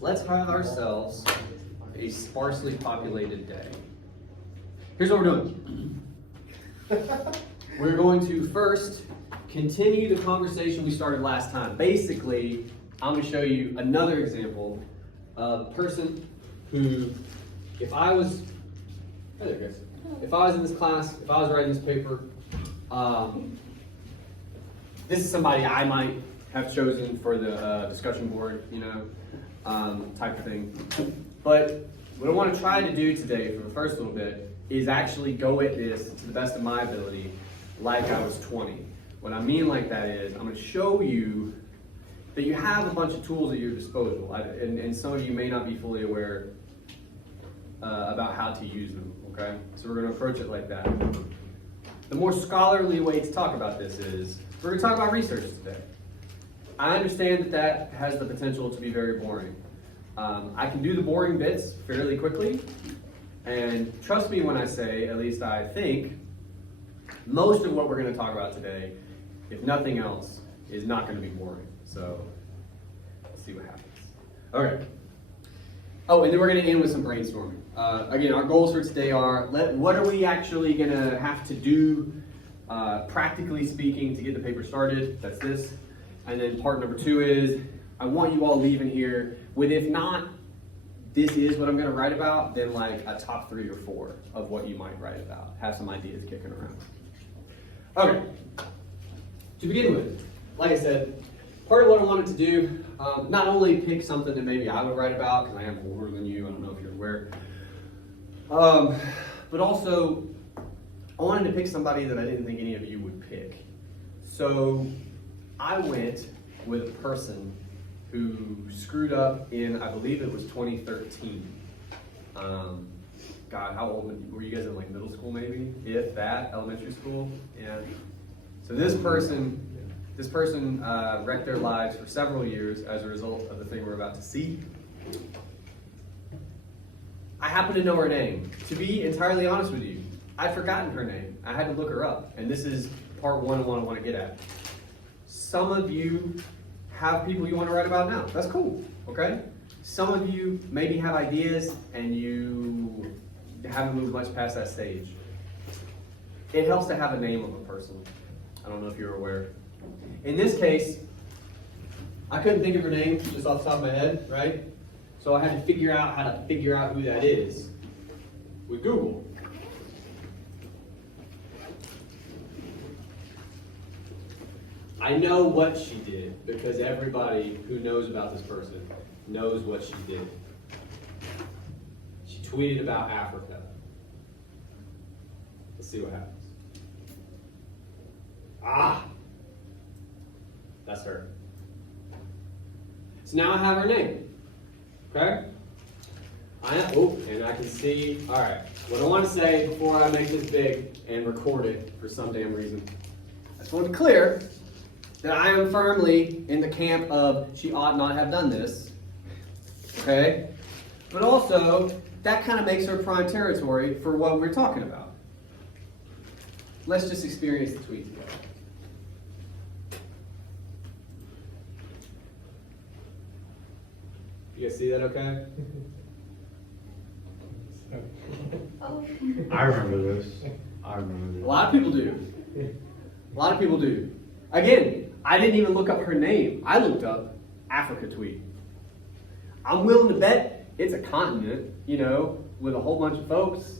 let's have ourselves a sparsely populated day. Here's what we're doing. We're going to first continue the conversation we started last time. Basically, I'm going to show you another example of a person who, if I was in this class, if I was writing this paper, this is somebody I might have chosen for the discussion board, type of thing. But what I want to try to do today for the first little bit is actually go at this to the best of my ability like I was 20. What I mean like that is I'm going to show you that you have a bunch of tools at your disposal, and some of you may not be fully aware about how to use them, okay? So we're going to approach it like that. The more scholarly way to talk about this is, we're going to talk about research today. I understand that has the potential to be very boring. I can do the boring bits fairly quickly, and trust me when I say, at least I think, most of what we're going to talk about today, if nothing else, is not going to be boring. So, let's see what happens. Okay. Oh, and then we're going to end with some brainstorming. Again, our goals for today are, what are we actually going to have to do, practically speaking, to get the paper started? That's this. And then part number 2 is, I want you all leaving here with, if not, this is what I'm going to write about, then like a top 3 or 4 of what you might write about. Have some ideas kicking around. Okay. To begin with, like I said, part of what I wanted to do, not only pick something that maybe I would write about, because I am older than you, I don't know if you're aware, but also I wanted to pick somebody that I didn't think any of you would pick. So I went with a person who screwed up in, I believe it was 2013. God, how old were you guys in, like middle school maybe? If that, elementary school? Yeah. So this person wrecked their lives for several years as a result of the thing we're about to see. I happen to know her name. To be entirely honest with you, I'd forgotten her name. I had to look her up, and this is part 1 of what I want to get at. Some of you have people you want to write about now. That's cool, okay? Some of you maybe have ideas and you haven't moved much past that stage. It helps to have a name of a person. I don't know if you're aware. In this case, I couldn't think of her name just off the top of my head, right? So I had to figure out how to figure out who that is with Google. I know what she did because everybody who knows about this person knows what she did. She tweeted about Africa. Let's see what happens. That's her. So now I have her name. Okay? And I can see, all right, what I want to say before I make this big and record it for some damn reason. I just want to be clear that I am firmly in the camp of she ought not have done this. Okay? But also, that kind of makes her prime territory for what we're talking about. Let's just experience the tweet together. You guys see that okay? I remember this. A lot of people do. Again, I didn't even look up her name. I looked up Africa tweet. I'm willing to bet it's a continent, with a whole bunch of folks.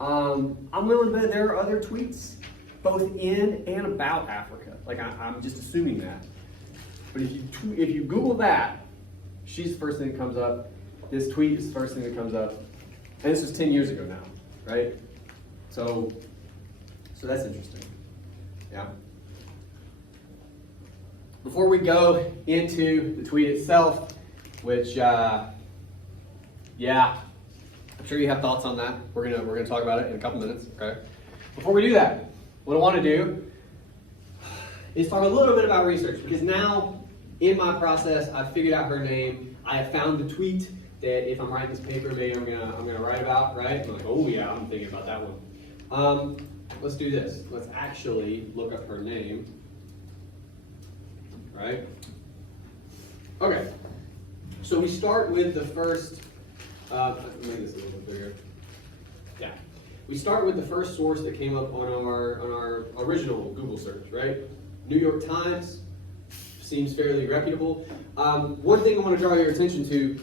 I'm willing to bet there are other tweets, both in and about Africa. Like I'm just assuming that. But if you Google that, she's the first thing that comes up. This tweet is the first thing that comes up. And this was 10 years ago now, right? So that's interesting. Yeah. Before we go into the tweet itself, which, I'm sure you have thoughts on that. We're gonna talk about it in a couple minutes, okay? Before we do that, what I want to do is talk a little bit about research, because now in my process, I've figured out her name. I have found the tweet that if I'm writing this paper, maybe I'm gonna write about, right? I'm like, oh yeah, I'm thinking about that one. Let's do this. Let's actually look up her name, right? Okay. So we start with the first, let me make this a little bit bigger. Yeah. We start with the first source that came up on our original Google search, right? New York Times seems fairly reputable. One thing I want to draw your attention to,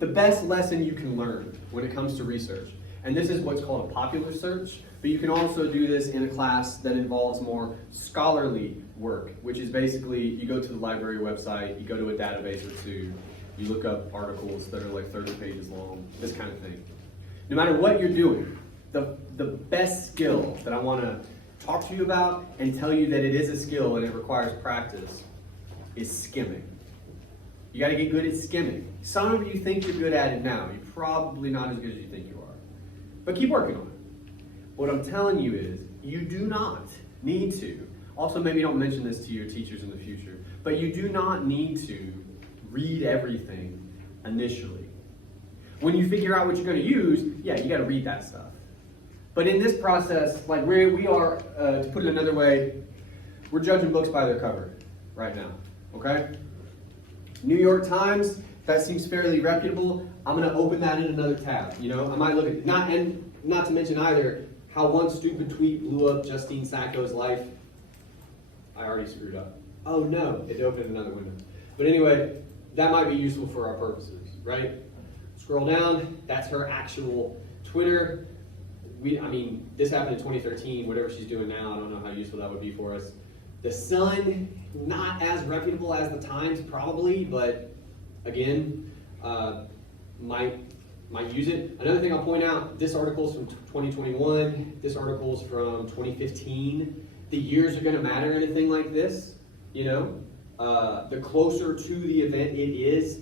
the best lesson you can learn when it comes to research, and this is what's called a popular search, but you can also do this in a class that involves more scholarly work, which is basically you go to the library website, you go to a database or two, you look up articles that are like 30 pages long, this kind of thing. No matter what you're doing, the best skill that I want to talk to you about and tell you that it is a skill and it requires practice is skimming. You got to get good at skimming. Some of you think you're good at it now. You're probably not as good as you think you are. But keep working on it. What I'm telling you is you do not need to, also maybe don't mention this to your teachers in the future, but you do not need to read everything initially. When you figure out what you're going to use, yeah, you got to read that stuff. But in this process, like we are, to put it another way, we're judging books by their cover right now, okay? New York Times, that seems fairly reputable. I'm going to open that in another tab. You know, I might look at, not to mention either, how one stupid tweet blew up Justine Sacco's life. I already screwed up. Oh no, it opened another window. But anyway, that might be useful for our purposes, right? Scroll down, that's her actual Twitter. This happened in 2013, whatever she's doing now, I don't know how useful that would be for us. The Sun, not as reputable as the Times probably, but again, might use it. Another thing I'll point out, this article's from 2021, this article's from 2015. The years are gonna matter in a thing like this, you know? The closer to the event it is,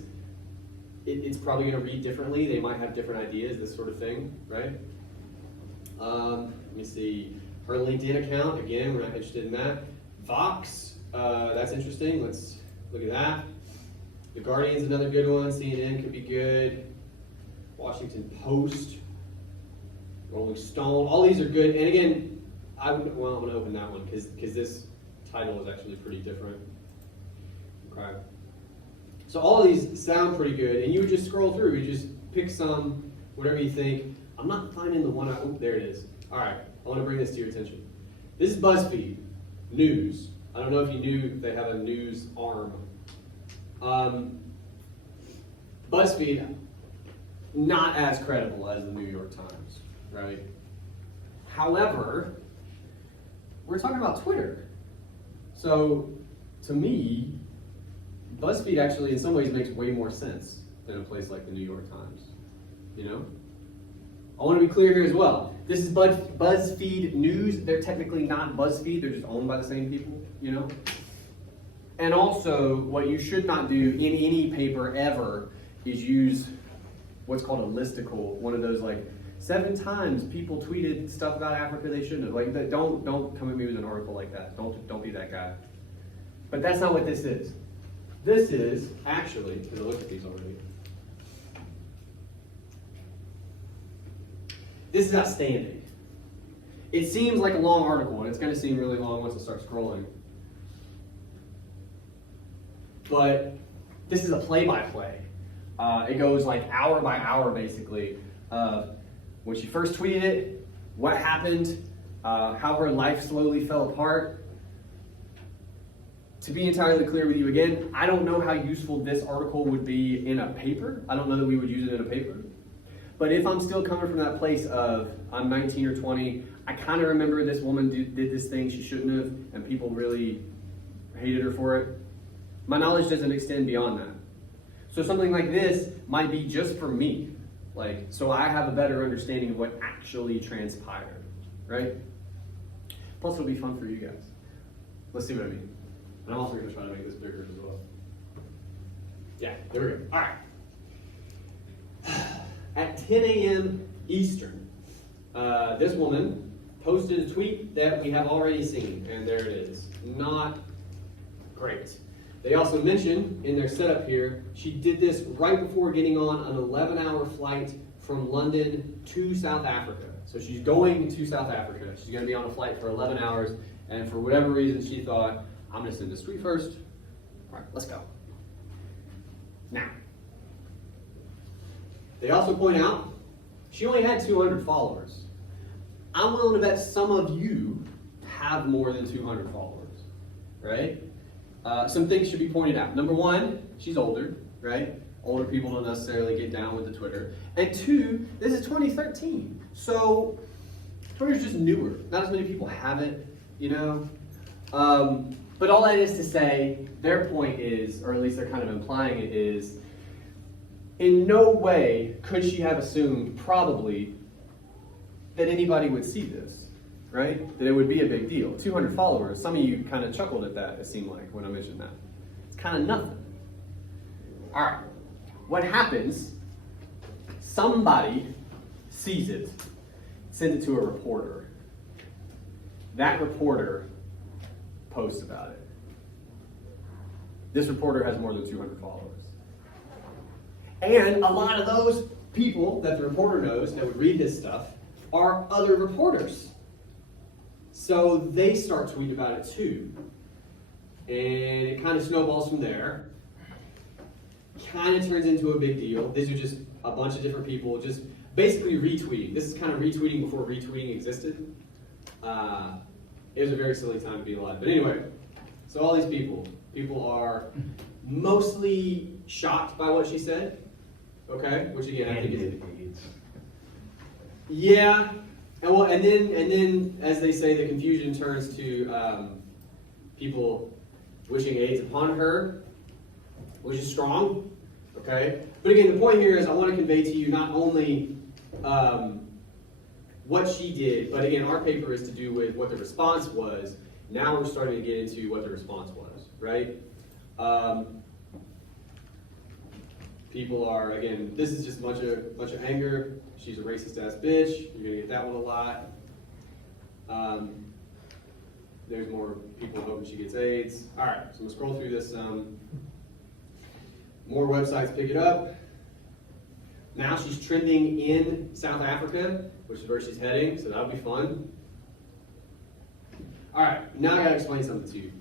it's probably gonna read differently. They might have different ideas, this sort of thing, right? Let me see, her LinkedIn account, again, we're not interested in that. Vox, that's interesting, let's look at that. The Guardian's another good one, CNN could be good. Washington Post, Rolling Stone, all these are good. And again, I'm gonna open that one because this title is actually pretty different. Okay. So all of these sound pretty good, and you would just scroll through, you just pick some, whatever you think. I'm not finding the one oh, there it is. All right, I wanna bring this to your attention. This is BuzzFeed, news. I don't know if you knew they have a news arm. BuzzFeed, not as credible as the New York Times, right? However, we're talking about Twitter. So, to me, BuzzFeed actually in some ways makes way more sense than a place like the New York Times, you know? I want to be clear here as well. This is BuzzFeed News. They're technically not BuzzFeed, they're just owned by the same people, you know? And also, what you should not do in any paper ever is use what's called a listicle, one of those like 7 times people tweeted stuff about Africa they shouldn't have. Like, don't come at me with an article like that. Don't be that guy. But that's not what this is. This is actually, because I looked at these already. This is outstanding. It seems like a long article, and it's going to seem really long once I start scrolling. But this is a play-by-play. It goes like hour by hour, basically. When she first tweeted it, what happened, how her life slowly fell apart. To be entirely clear with you again, I don't know how useful this article would be in a paper. I don't know that we would use it in a paper. But if I'm still coming from that place of, I'm 19 or 20, I kind of remember this woman did this thing she shouldn't have, and people really hated her for it. My knowledge doesn't extend beyond that. So something like this might be just for me, like, so I have a better understanding of what actually transpired, right? Plus it'll be fun for you guys. Let's see what I mean. And I'm also going to try to make this bigger as well. Yeah, there we go. All right. At 10 a.m. Eastern, this woman posted a tweet that we have already seen, and there it is. Not great. They also mentioned in their setup here, she did this right before getting on an 11-hour flight from London to South Africa. So she's going to South Africa. She's going to be on a flight for 11 hours, and for whatever reason she thought, I'm going to send this tweet first. All right, let's go. Now, they also point out she only had 200 followers. I'm willing to bet some of you have more than 200 followers, right? Some things should be pointed out. Number one, she's older, right? Older people don't necessarily get down with the Twitter. And two, this is 2013. So Twitter's just newer. Not as many people have it, you know? But all that is to say, their point is, or at least they're kind of implying it is, in no way could she have assumed, probably, that anybody would see this, right? That it would be a big deal. 200 followers, some of you kind of chuckled at that, it seemed like, when I mentioned that. It's kind of nothing. All right, what happens, somebody sees it, sends it to a reporter. That reporter posts about it. This reporter has more than 200 followers. And a lot of those people that the reporter knows that would read his stuff are other reporters. So they start tweeting about it too. And it kind of snowballs from there. Kind of turns into a big deal. These are just a bunch of different people just basically retweeting. This is kind of retweeting before retweeting existed. It was a very silly time to be alive. But anyway, so all these people are mostly shocked by what she said. Okay, which again I think is yeah, and then as they say, the confusion turns to people wishing AIDS upon her, which is strong. Okay, but again, the point here is I want to convey to you not only what she did, but again, our paper is to do with what the response was. Now we're starting to get into what the response was, right? People are, again, this is just a bunch of anger. She's a racist ass bitch. You're gonna get that one a lot. There's more people hoping she gets AIDS. All right, so I'm gonna scroll through this. More websites pick it up. Now she's trending in South Africa, which is where she's heading, so that'll be fun. All right, now I gotta explain something to you.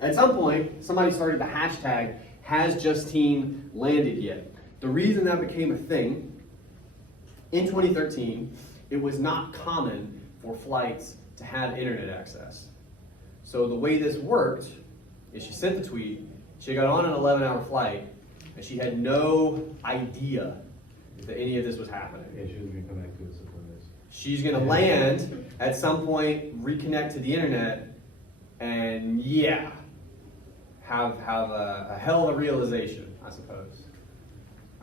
At some point, somebody started the hashtag, has Justine landed yet? The reason that became a thing, in 2013, it was not common for flights to have internet access. So the way this worked is she sent the tweet, she got on an 11-hour flight, and she had no idea that any of this was happening. Yeah, she was going to come back to us upon this. She's going to land at some point, reconnect to the internet, and yeah, have a hell of a realization, I suppose.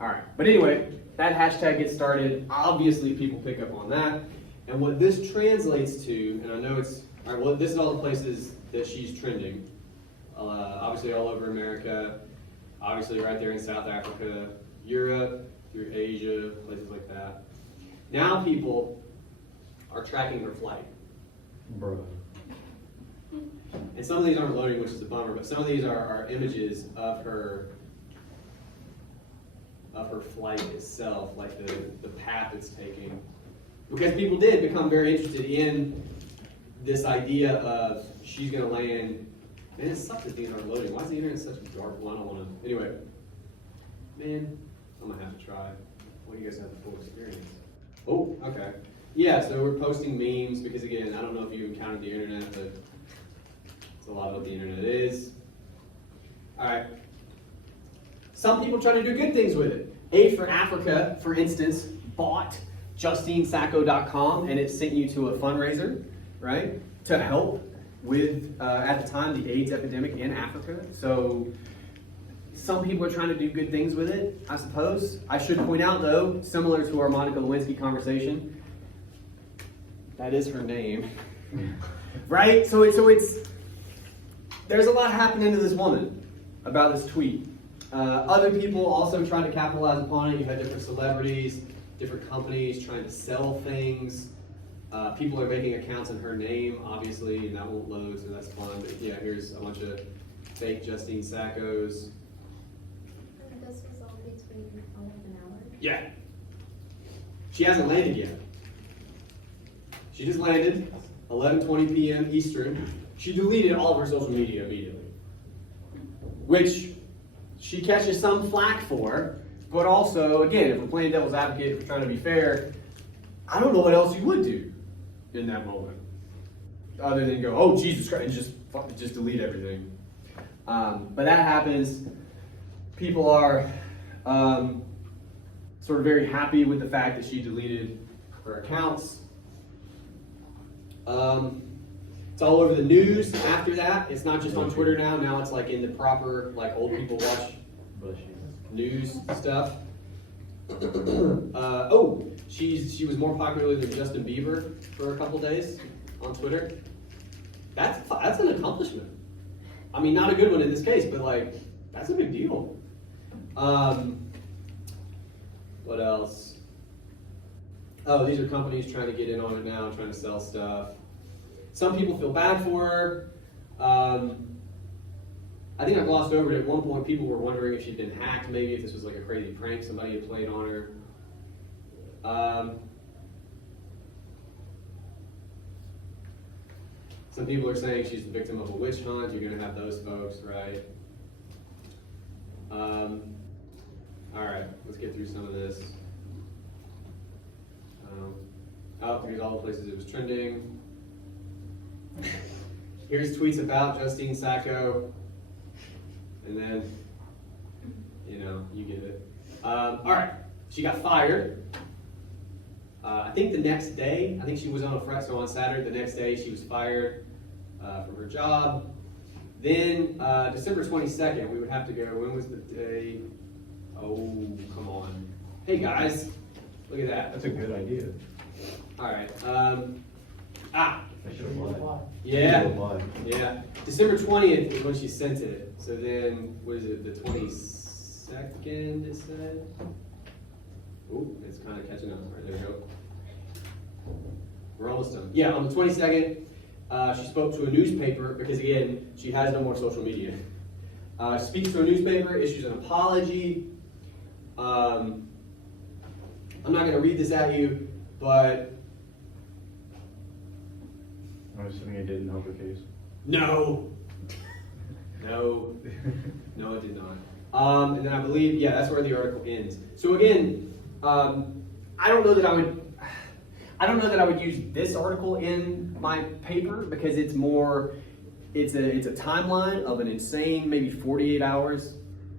All right, but anyway, that hashtag gets started. Obviously, people pick up on that. And what this translates to, and I know it's, all right, well, this is all the places that she's trending. Obviously all over America, obviously right there in South Africa, Europe, through Asia, places like that. Now people are tracking her flight. Bro. And some of these aren't loading, which is a bummer, but some of these are images of her flight itself, like the path it's taking. Because people did become very interested in this idea of she's going to land. Man, it sucks that things aren't loading. Why is the internet such a dark? Well, I don't want to. Anyway, man, I'm going to have to try. Well, you guys have the full experience. Oh, okay. Yeah, so we're posting memes because, again, I don't know if you encountered the internet, but it's a lot of what the internet is. All right. Some people try to do good things with it. Aid for Africa, for instance, bought JustineSacco.com, and it sent you to a fundraiser, right, to help with, at the time, the AIDS epidemic in Africa. So some people are trying to do good things with it, I suppose. I should point out, though, similar to our Monica Lewinsky conversation, that is her name, right? So it's there's a lot happening to this woman about this tweet. Other people also trying to capitalize upon it. You had different celebrities, different companies trying to sell things. People are making accounts in her name, obviously, and that won't load, so that's fun. But yeah, here's a bunch of fake Justine Saccos. This was all between all of an hour. Yeah. She hasn't landed yet. She just landed, 11:20 p.m. Eastern. She deleted all of her social media immediately, which she catches some flack for, but also, again, if we're playing devil's advocate, if we're trying to be fair, I don't know what else you would do in that moment. Other than go, oh, Jesus Christ, and just delete everything. But that happens. People are sort of very happy with the fact that she deleted her accounts. It's all over the news after that. It's not just on Twitter now. Now it's like in the proper, like old people watch news stuff. She was more popular than Justin Bieber for a couple days on Twitter. That's an accomplishment. I mean, not a good one in this case, but like that's a big deal. What else? Oh, these are companies trying to get in on it now, trying to sell stuff. Some people feel bad for her. I think I glossed over it. At one point, people were wondering if she'd been hacked, maybe if this was like a crazy prank somebody had played on her. Some people are saying she's the victim of a witch hunt. You're going to have those folks, right? All right, let's get through some of this. Here's all the places it was trending. Here's tweets about Justine Sacco. And then, you get it. All right, she got fired. I think the next day, I think she was on a Friday, so on Saturday, the next day she was fired from her job. Then December 22nd, we would have to go, when was the day? Oh, come on. Hey guys, look at that. That's a good idea. All right. I should have lied. Yeah. I should have lied. Yeah. December 20th is when she sent it. So then, what is it, the 22nd it said? Ooh, it's kind of catching up. All right, there we go. We're almost done. Yeah, on the 22nd, she spoke to a newspaper because, again, she has no more social media. She speaks to a newspaper, issues an apology. I'm not going to read this at you, but I'm assuming it didn't help her case. no, it did not. And then I believe, that's where the article ends. So again, I don't know that I would use this article in my paper because it's a timeline of an insane maybe 48 hours,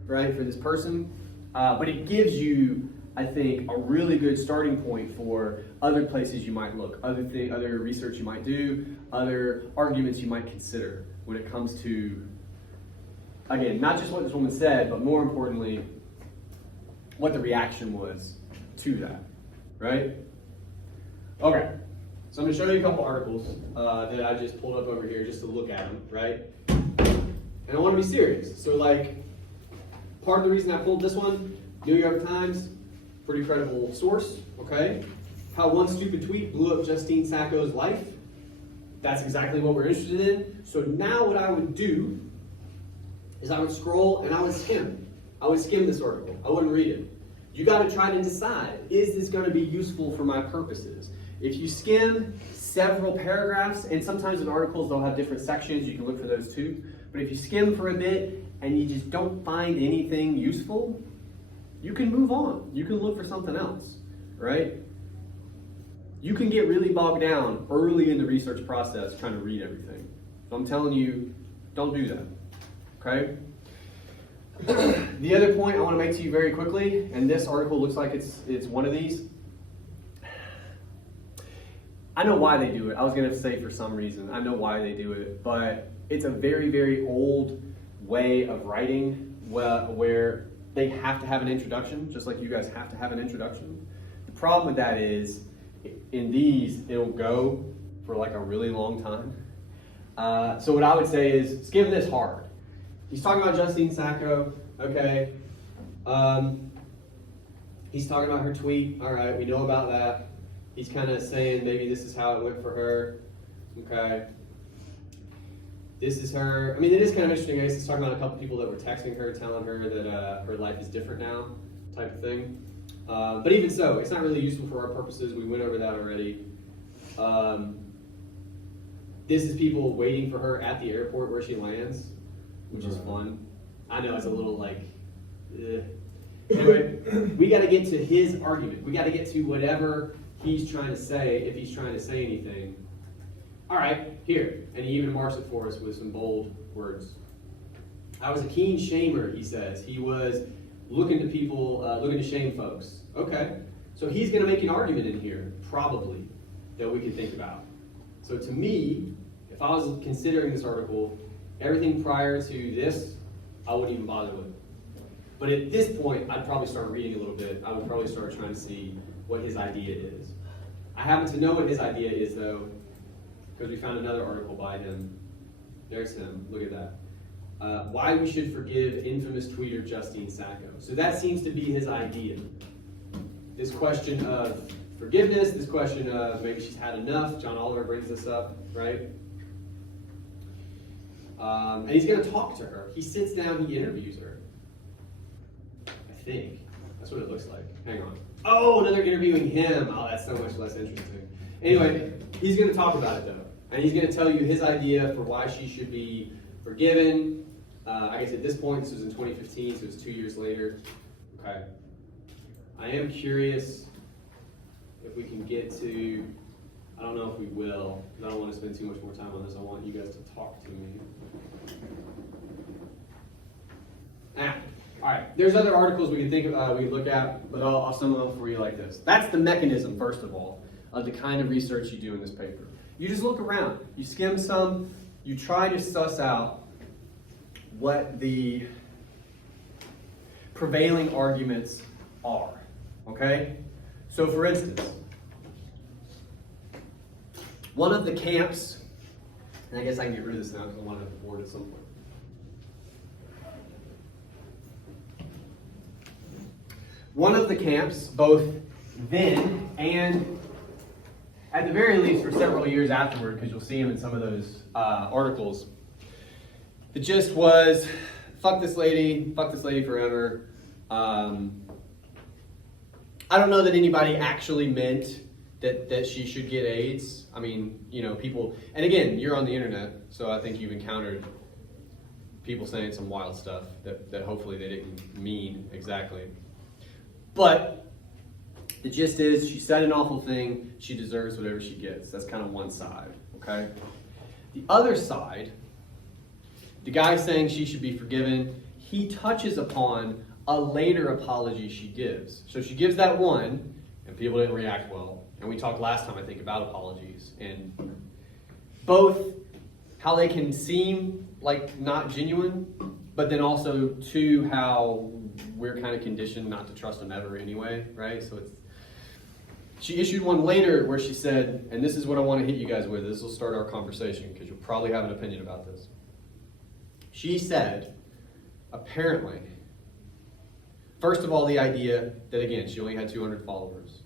right, for this person. But it gives you, I think, a really good starting point for other places you might look, other research you might do, other arguments you might consider when it comes to, again, not just what this woman said, but more importantly, what the reaction was to that, right? Okay, so I'm going to show you a couple articles that I just pulled up over here just to look at them, right? And I want to be serious. So, like, part of the reason I pulled this one, New York Times, pretty credible source, okay? How one stupid tweet blew up Justine Sacco's life. That's exactly what we're interested in. So now what I would do is I would scroll and I would skim. I would skim this article. I wouldn't read it. You got to try to decide, is this going to be useful for my purposes? If you skim several paragraphs, and sometimes in articles they'll have different sections, you can look for those too. But if you skim for a bit and you just don't find anything useful, you can move on. You can look for something else, right? You can get really bogged down early in the research process trying to read everything. So I'm telling you, don't do that, okay? The other point I want to make to you very quickly, and this article looks like it's one of these. I know why they do it. I was going to say for some reason. I know why they do it, but it's a very, very old way of writing where they have to have an introduction, just like you guys have to have an introduction. The problem with that is, in these, it'll go for like a really long time. So what I would say is, skim this hard. He's talking about Justine Sacco, okay. He's talking about her tweet, all right, we know about that. He's kind of saying maybe this is how it went for her, okay. This is her, I mean, it is kind of interesting, I guess he's talking about a couple people that were texting her, telling her that her life is different now, type of thing. But even so, it's not really useful for our purposes. We went over that already. This is people waiting for her at the airport where she lands, which is fun. I know it's a little like Anyway, we got to get to his argument. We got to get to whatever he's trying to say, if he's trying to say anything. All right, here. And he even marks it for us with some bold words. I was a keen shamer, he says. He was looking to people, looking to shame folks. Okay, so he's going to make an argument in here, probably, that we can think about. So to me, if I was considering this article, everything prior to this, I wouldn't even bother with. But at this point, I'd probably start reading a little bit. I would probably start trying to see what his idea is. I happen to know what his idea is, though, because we found another article by him. There's him. Look at that. Why we should forgive infamous tweeter Justine Sacco. So that seems to be his idea. This question of forgiveness, this question of maybe she's had enough. John Oliver brings this up, right? And he's going to talk to her. He sits down, he interviews her. I think. That's what it looks like. Hang on. Oh, another interviewing him. Oh, that's so much less interesting. Anyway, he's going to talk about it, though. And he's going to tell you his idea for why she should be forgiven. I guess at this point, this was in 2015, so it's 2 years later. Okay. I am curious if we can get to, I don't know if we will. I don't want to spend too much more time on this. I want you guys to talk to me. All right. There's other articles we can think of, we can look at, but I'll sum them up for you like this. That's the mechanism, first of all, of the kind of research you do in this paper. You just look around. You skim some. You try to suss out what the prevailing arguments are. Okay? So, for instance, one of the camps, and I guess I can get rid of this now because I want to have the board at some point. One of the camps, both then and at the very least for several years afterward, because you'll see him in some of those articles, the gist was, fuck this lady forever. I don't know that anybody actually meant that she should get AIDS. I mean, you know, people, and again, you're on the internet, so I think you've encountered people saying some wild stuff that hopefully they didn't mean exactly. But the gist is, she said an awful thing, she deserves whatever she gets. That's kind of one side, okay? The other side, the guy saying she should be forgiven, he touches upon a later apology she gives. So she gives that one, and people didn't react well. And we talked last time, I think, about apologies. And both how they can seem like not genuine, but then also, too, how we're kind of conditioned not to trust them ever anyway, right? So she issued one later where she said, and this is what I want to hit you guys with, this will start our conversation, because you'll probably have an opinion about this. She said, apparently, first of all, the idea that, again, she only had 200 followers.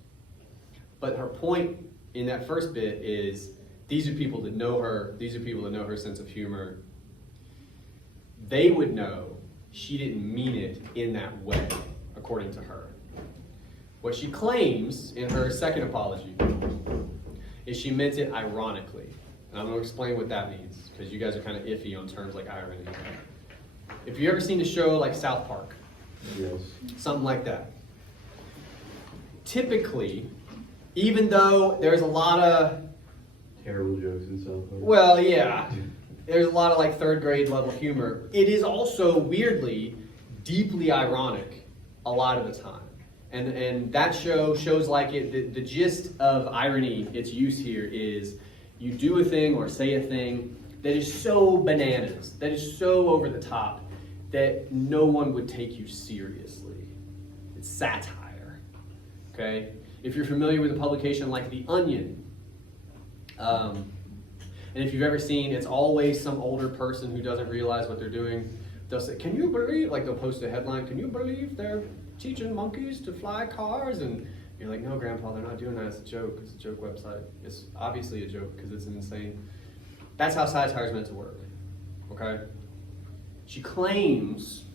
But her point in that first bit is, these are people that know her, these are people that know her sense of humor. They would know she didn't mean it in that way, according to her. What she claims in her second apology is she meant it ironically. And I'm going to explain what that means, because you guys are kind of iffy on terms like irony. If you've ever seen a show like South Park, Yes. something like that, typically, even though there's a lot of, Terrible jokes and stuff. well, yeah, there's a lot of like third grade level humor, it is also weirdly, deeply ironic a lot of the time. And that show shows like it, the gist of irony, its use here is, you do a thing or say a thing that is so bananas, that is so over the top, that no one would take you seriously. It's satire, okay? If you're familiar with a publication like The Onion, and if you've ever seen, it's always some older person who doesn't realize what they're doing. They'll say, can you believe, like they'll post a headline, can you believe they're teaching monkeys to fly cars? And you're like, no, Grandpa, they're not doing that. It's a joke. It's a joke website. It's obviously a joke because it's insane. That's how satire is meant to work, okay? She claims,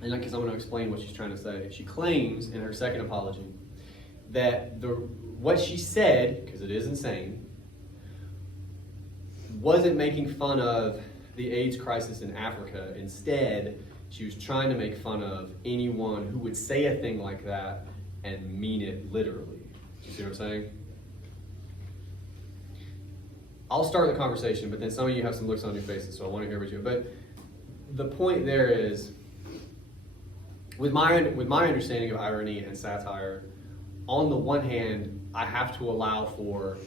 and because I'm going to explain what she's trying to say, she claims in her second apology that what she said, because it is insane, wasn't making fun of the AIDS crisis in Africa. Instead, She was trying to make fun of anyone who would say a thing like that and mean it literally. You see what I'm saying? I'll start the conversation, but then some of you have some looks on your faces, so I want to hear what you have. But the point there is, with my understanding of irony and satire, on the one hand, I have to allow for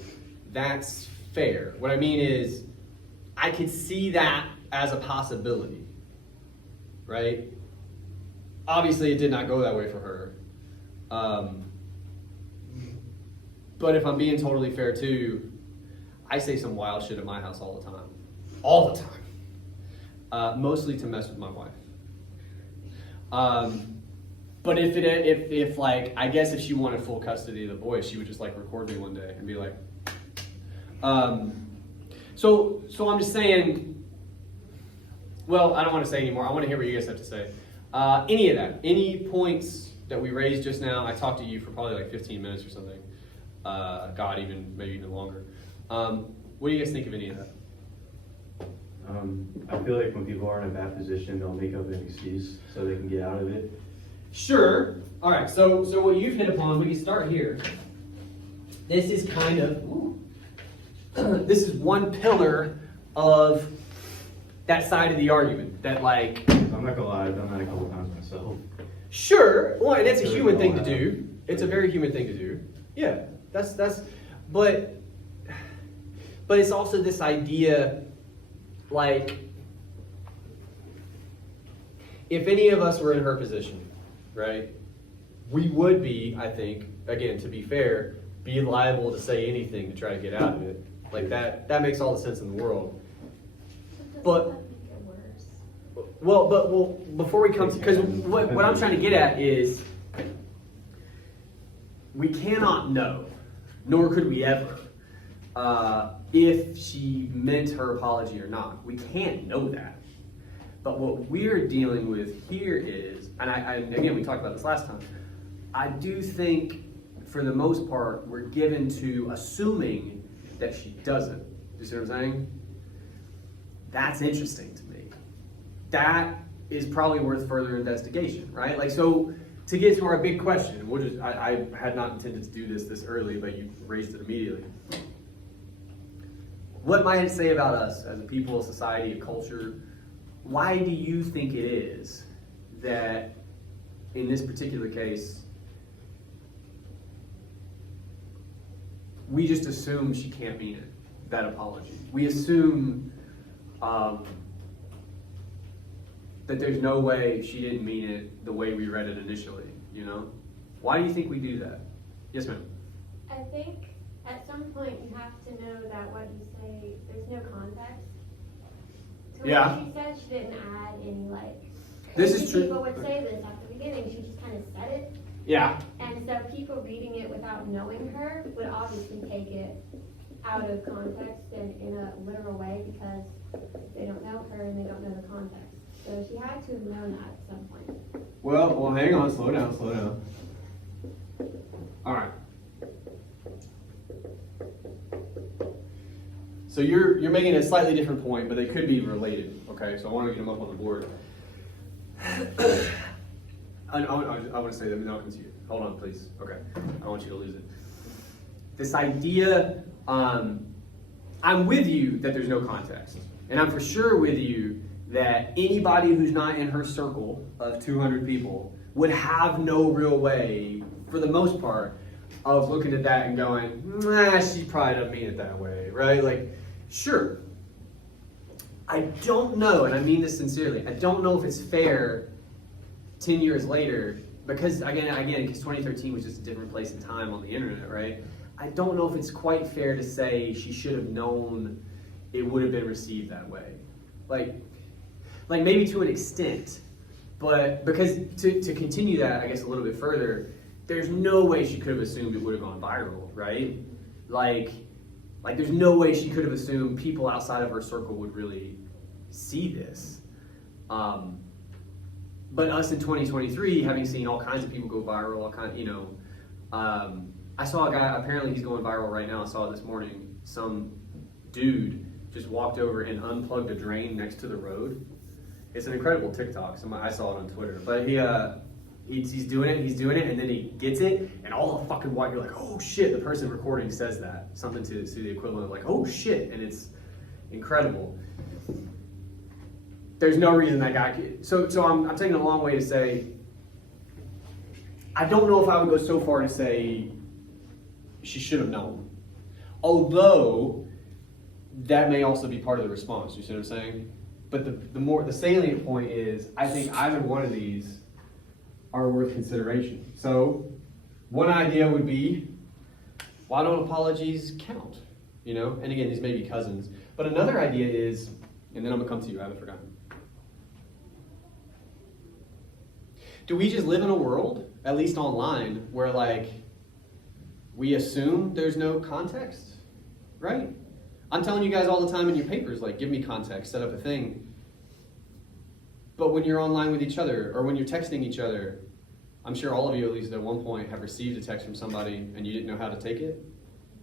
that's fair. What I mean is, I could see that as a possibility, right? Obviously, it did not go that way for her. But if I'm being totally fair too, I say some wild shit at my house all the time. All the time. Mostly to mess with my wife. But if like, I guess if she wanted full custody of the boy, she would just like record me one day and be like, so I'm just saying, well, I don't want to say anymore. I want to hear what you guys have to say. Any of that, any points that we raised just now, I talked to you for probably like 15 minutes or something. God, maybe even longer. What do you guys think of any of that? I feel like when people are in a bad position, they'll make up an excuse so they can get out of it. Sure. All right. So what you've hit upon, we can start here. This is kind of this is one pillar of that side of the argument. That like, I'm not gonna lie, I've done that a couple times myself. sure. Well, and it's a human thing to do. It's a very human thing to do. Yeah. But it's also this idea, like, if any of us were in her position, right, we would be, I think, again, to be fair, be liable to say anything to try to get out of it. Like, that makes all the sense in the world. But, Doesn't that make it worse? well, before we come to, because what I'm trying to get at is, we cannot know, nor could we ever, if she meant her apology or not. We can't know that. But what we're dealing with here is, and again, we talked about this last time, I do think, for the most part, we're given to assuming that she doesn't. You see what I'm saying? That's interesting to me. That is probably worth further investigation, right? Like, so, to get to our big question, I had not intended to do this early, but you raised it immediately. What might it say about us as a people, a society, a culture? Why do you think it is that, in this particular case, we just assume she can't mean it, that apology? We assume that there's no way she didn't mean it the way we read it initially, you know? Why do you think we do that? Yes, ma'am. I think at some point you have to know that what you say, there's no context. To Yeah. what she said, she didn't add any like. This is true. People would say this at the beginning. She just kind of said it, Yeah. and so people reading it without knowing her would obviously take it out of context and in a literal way because they don't know her and they don't know the context. So she had to have known that at some point. Well, hang on, slow down. All right. So you're making a slightly different point, but they could be related. Okay, so I want to get them up on the board. I want to say them, then I'll come to you. Hold on, please. Okay, I don't want you to lose it. This idea, I'm with you that there's no context, and I'm for sure with you that anybody who's not in her circle of 200 people would have no real way, for the most part, of looking at that and going, nah, she probably doesn't mean it that way, right? Like, sure. I don't know, and I mean this sincerely, I don't know if it's fair 10 years later, because again, because 2013 was just a different place in time on the internet, right? I don't know if it's quite fair to say she should have known it would have been received that way. Like maybe to an extent, but because to continue that, I guess, a little bit further, there's no way she could have assumed it would have gone viral, right? Like there's no way she could have assumed people outside of her circle would really see this. But us in 2023, having seen all kinds of people go viral, I saw a guy, apparently he's going viral right now, I saw it this morning, some dude just walked over and unplugged a drain next to the road It's an incredible TikTok. I saw it on Twitter, but he's doing it, and then he gets it, and all the fucking white, you're like, oh shit, the person recording says that. Something to the equivalent of like, oh shit, and it's incredible. There's no reason that guy could, so I'm taking a long way to say, I don't know if I would go so far to say she should have known. Although, that may also be part of the response, you see what I'm saying? But the salient point is, I think either one of these are worth consideration. So, one idea would be, why don't apologies count? You know, and again, these may be cousins. But another idea is, and then I'm gonna come to you, I haven't forgotten. Do we just live in a world, at least online, where like, we assume there's no context, right? I'm telling you guys all the time in your papers, like, give me context, set up a thing. But when you're online with each other, or when you're texting each other, I'm sure all of you, at least at one point, have received a text from somebody and you didn't know how to take it.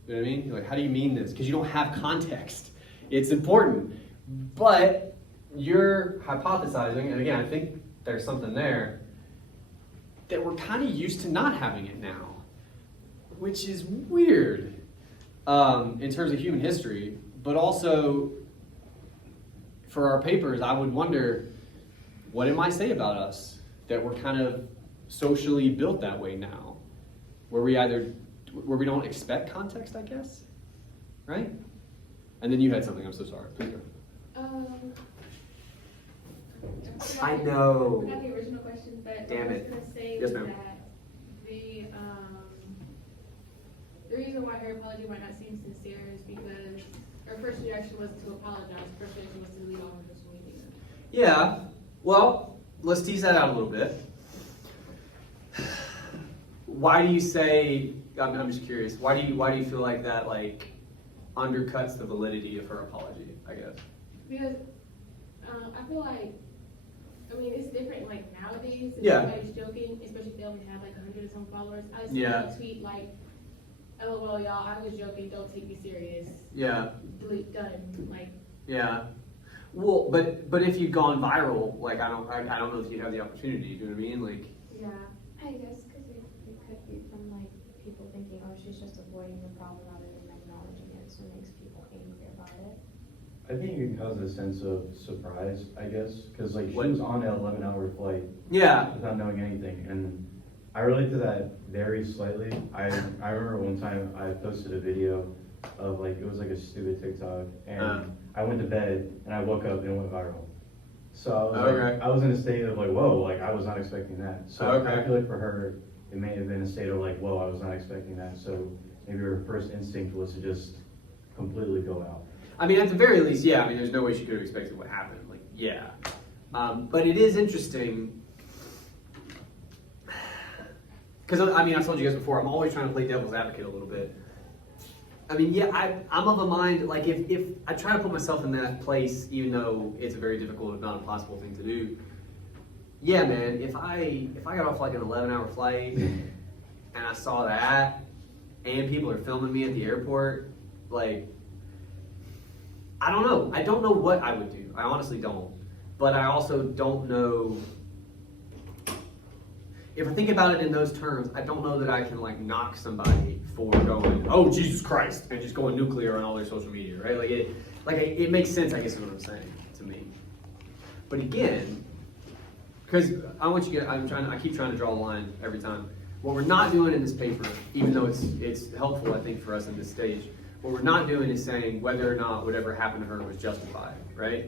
You know what I mean? You're like, how do you mean this? Because you don't have context. It's important. But you're hypothesizing, and again, I think there's something there, that we're kind of used to not having it now, which is weird in terms of human history, but also for our papers, I would wonder, what it might say about us that we're kind of socially built that way now, where we don't expect context, I guess, right? And then you had something. I'm so sorry. Please go. I know. forgot the original question, but Damn I was it. gonna say Yes, ma'am. that the reason why her apology might not seem sincere is because her first reaction was to apologize. First reaction was to delete all her social media. Yeah. Well, let's tease that out a little bit. Why do you say? I'm just curious. Why do you feel like that like undercuts the validity of her apology? I guess. Because I feel like, I mean, it's different like nowadays. If Yeah. Everybody's joking, especially if they only have like 100 or some followers. I see Yeah. a tweet like, "LOL, y'all, I was joking. Don't take me serious." Yeah. Delete, done. Like, Yeah. Well, but if you'd gone viral, like I don't know if you'd have the opportunity. Do you know what I mean? Like. yeah. I guess because it could be from like people thinking, oh, she's just avoiding the problem rather than acknowledging it, so it makes people angry about it. I think it can cause a sense of surprise, I guess, because like she What? was on an 11-hour flight Yeah. without knowing anything, and I relate to that very slightly. I remember one time I posted a video of like, it was like a stupid TikTok, and I went to bed and I woke up and it went viral. So I was, Okay. like, I was in a state of like, whoa, like I was not expecting that. So Okay. I feel like for her, it may have been a state of like, whoa, I was not expecting that. So maybe her first instinct was to just completely go out. I mean, at the very least, yeah. I mean, there's no way she could have expected what happened. Like, yeah. But it is interesting because I mean, I've told you guys before. I'm always trying to play devil's advocate a little bit. I mean, yeah, I'm of a mind, like, if I try to put myself in that place, even though it's a very difficult, if not impossible thing to do, yeah, man, if I got off like an 11-hour flight and I saw that and people are filming me at the airport, like, I don't know. I don't know what I would do. I honestly don't. But I also don't know. If I think about it in those terms, I don't know that I can like knock somebody for going, oh Jesus Christ, and just going nuclear on all their social media, right? It makes sense, I guess is what I'm saying to me. But again, because I keep trying to draw a line every time. What we're not doing in this paper, even though it's helpful, I think, for us in this stage, what we're not doing is saying whether or not whatever happened to her was justified, right?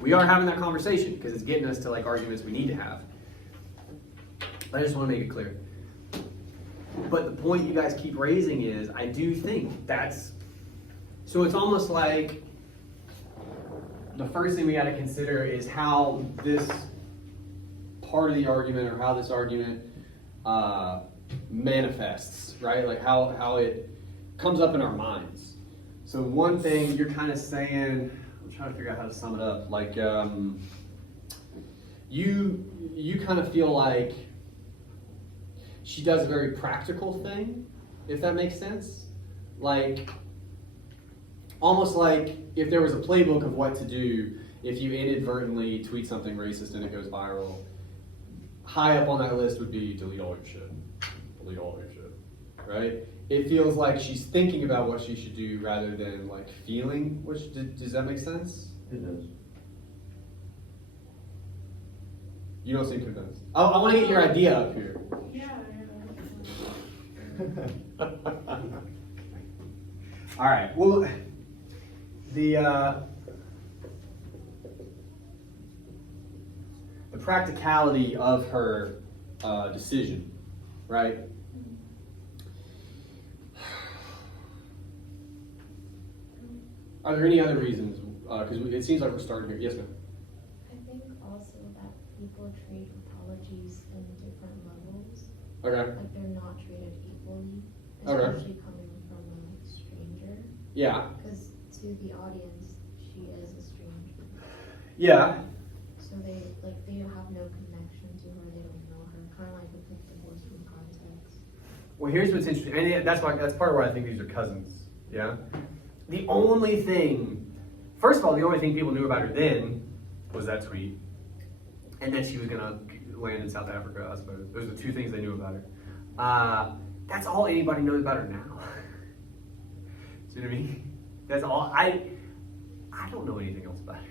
We are having that conversation because it's getting us to like arguments we need to have. I just want to make it clear. But the point you guys keep raising is, I do think that's, so it's almost like the first thing we got to consider is how this part of the argument or how this argument manifests, right? Like how it comes up in our minds. So one thing you're kind of saying, I'm trying to figure out how to sum it up. Like you kind of feel like she does a very practical thing, if that makes sense. Like, almost like if there was a playbook of what to do, if you inadvertently tweet something racist and it goes viral, high up on that list would be delete all your shit. Delete all your shit, right? It feels like she's thinking about what she should do rather than like feeling. Does that make sense? It does. You don't seem convinced. I want to get your idea up here. Yeah. All right. Well, the practicality of her decision, right? Are there any other reasons? Because it seems like we're starting here. Yes, ma'am. I think also that people treat apologies in different levels. Okay. Like they're not treated equally, Okay. especially coming from a stranger. Yeah. Because to the audience, she is a stranger. Yeah. So they have no connection to her. They don't know her. Kind of like a divorce from context. Well, here's what's interesting, and that's part of where I think these are cousins. Yeah. The only thing, first of all, the only thing people knew about her then was that tweet, and that she was gonna land in South Africa. I suppose those are the two things they knew about her. That's all anybody knows about her now. See what I mean? That's all. I don't know anything else about her.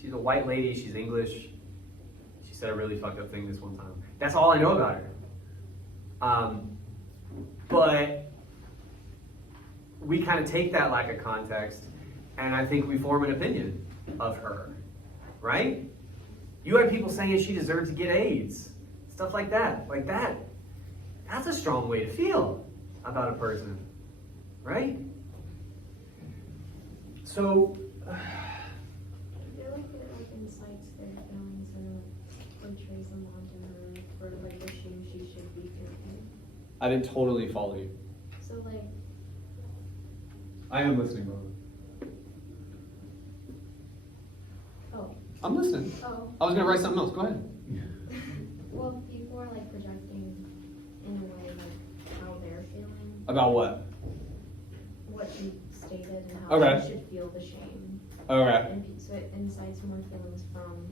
She's a white lady. She's English. She said a really fucked up thing this one time. That's all I know about her. But we kind of take that lack of context, and I think we form an opinion of her, right? You had people saying she deserved to get AIDS, stuff like that. Like that's a strong way to feel about a person, right? So, I feel like it incites their feelings and portrays them onto her for like the shame she should be feeling. I didn't totally follow you. So like, I am listening, Mom. oh, I'm listening. oh. I was gonna write something else. Go ahead. Well, people are like projecting in a way like how they're feeling, About what? what you stated, and how Okay. you should feel the shame. Okay. And so it incites more feelings from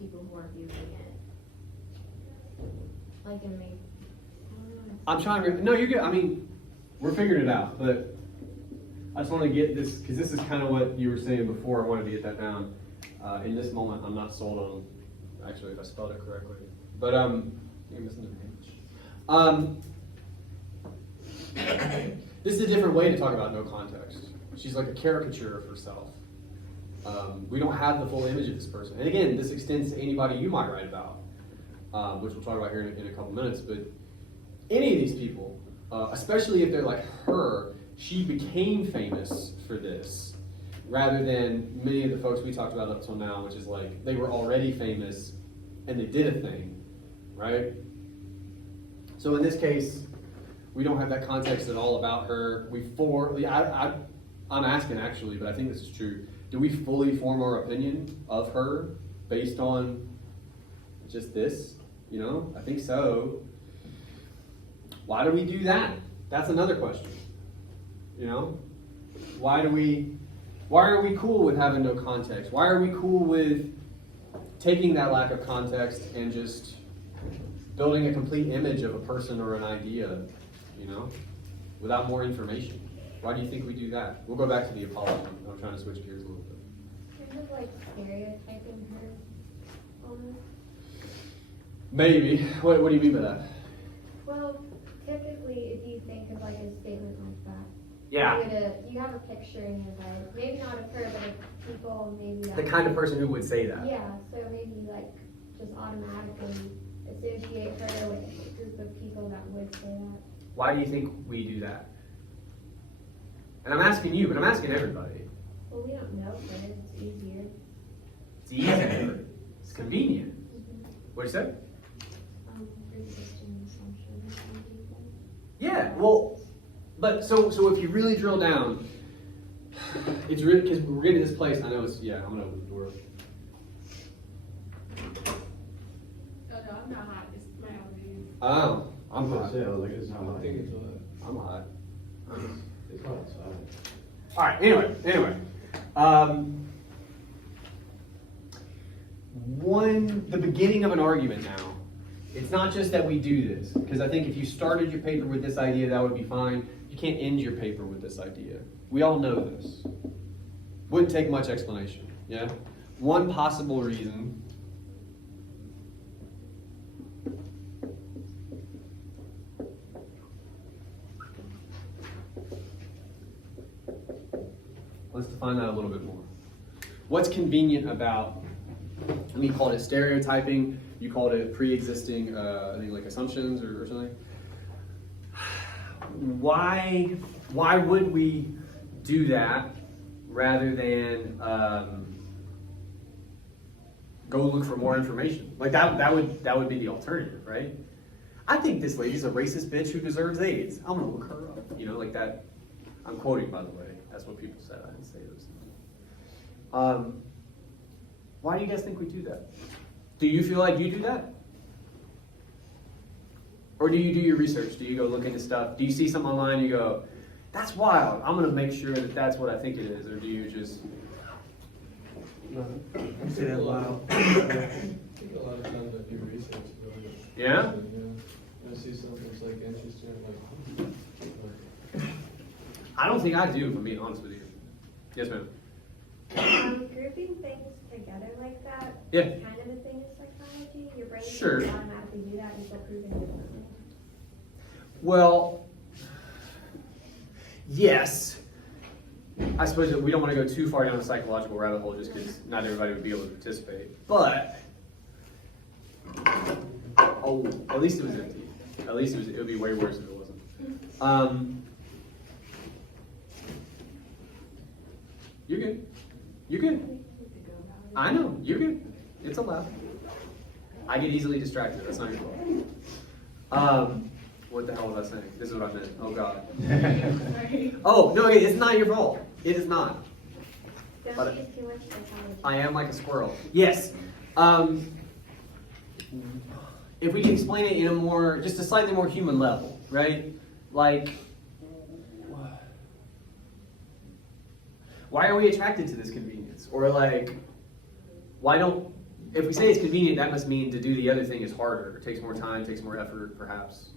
people who are viewing it. Like in me. I don't know. I'm trying to. No, you're good. I mean, we're figuring it out, but I just want to get this because this is kind of what you were saying before. I wanted to get that down. In this moment, I'm not sold on actually if I spelled it correctly, but you're missing the page. This is a different way to talk about no context. She's like a caricature of herself. We don't have the full image of this person, and again, this extends to anybody you might write about, which we'll talk about here in a couple minutes. But any of these people, especially if they're like her, she became famous for this rather than many of the folks we talked about up till now, which is like they were already famous and they did a thing, right? So in this case, we don't have that context at all about her. I'm asking actually, but I think this is true. Do we fully form our opinion of her based on just this? You know, I think so. Why do we do that? That's another question. You know, why are we cool with having no context? Why are we cool with taking that lack of context and just building a complete image of a person or an idea, you know, without more information? Why do you think we do that? We'll go back to the apology. I'm trying to switch gears a little bit. Kind of like stereotyping her almost. Maybe. What do you mean by that? Well, typically, if you think of like a statement like that, Yeah. you have a picture in your head. Maybe not of her, but of people maybe that. The kind of person who would say that. Yeah, so maybe like just automatically associate her with a group of people that would say that. Why do you think we do that? And I'm asking you, but I'm asking everybody. Well, we don't know her. It's easier. It's easier. It's convenient. What'd you say? Pre-existing assumptions from people. Yeah, well, but so if you really drill down, it's really, because we're getting to this place, I know it's, yeah, I'm gonna open the door. Oh no, I'm not hot. It's my allergies. Oh, I'm gonna hot. say, I was like, it's not hot. I'm hot. It's hot outside. All right, anyway. the beginning of an argument now. It's not just that we do this, because I think if you started your paper with this idea, that would be fine. You can't end your paper with this idea. We all know this. Wouldn't take much explanation, yeah? One possible reason let's define that a little bit more. What's convenient about, we called it stereotyping, you called it pre-existing, I think like assumptions or something. Why would we do that rather than go look for more information? Like that would be the alternative, right? I think this lady's a racist bitch who deserves AIDS. I'm gonna look her up. You know, like that. I'm quoting, by the way. That's what people said. I didn't say those things. Why do you guys think we do that? Do you feel like you do that? Or do you do your research? Do you go look into stuff? Do you see something online and you go, that's wild, I'm going to make sure that that's what I think it is? Or do you just... Say that loud. I think a lot of times I do research. Yeah? I see something that's like interesting, like... I don't think I do, if I'm being honest with you. Yes, ma'am. Grouping things together like that Yeah. is kind of a thing in psychology. Your brain Sure. doesn't automatically do that until proven differently. Well, yes. I suppose that we don't want to go too far down a psychological rabbit hole just because not everybody would be able to participate. But, oh, at least it was empty. At least it would be way worse if it wasn't. You're good. You're good. I know. You're good. It's allowed. I get easily distracted. That's not your fault. What the hell was I saying? This is what I meant. Oh, God. Oh, no, okay, it's not your fault. It is not. Don't But- use too much psychology. I am like a squirrel. Yes. If we can explain it in a more, just a slightly more human level, right? Like, why are we attracted to this convenience? Or like, why don't, if we say it's convenient, that must mean to do the other thing is harder. It takes more time, takes more effort, perhaps,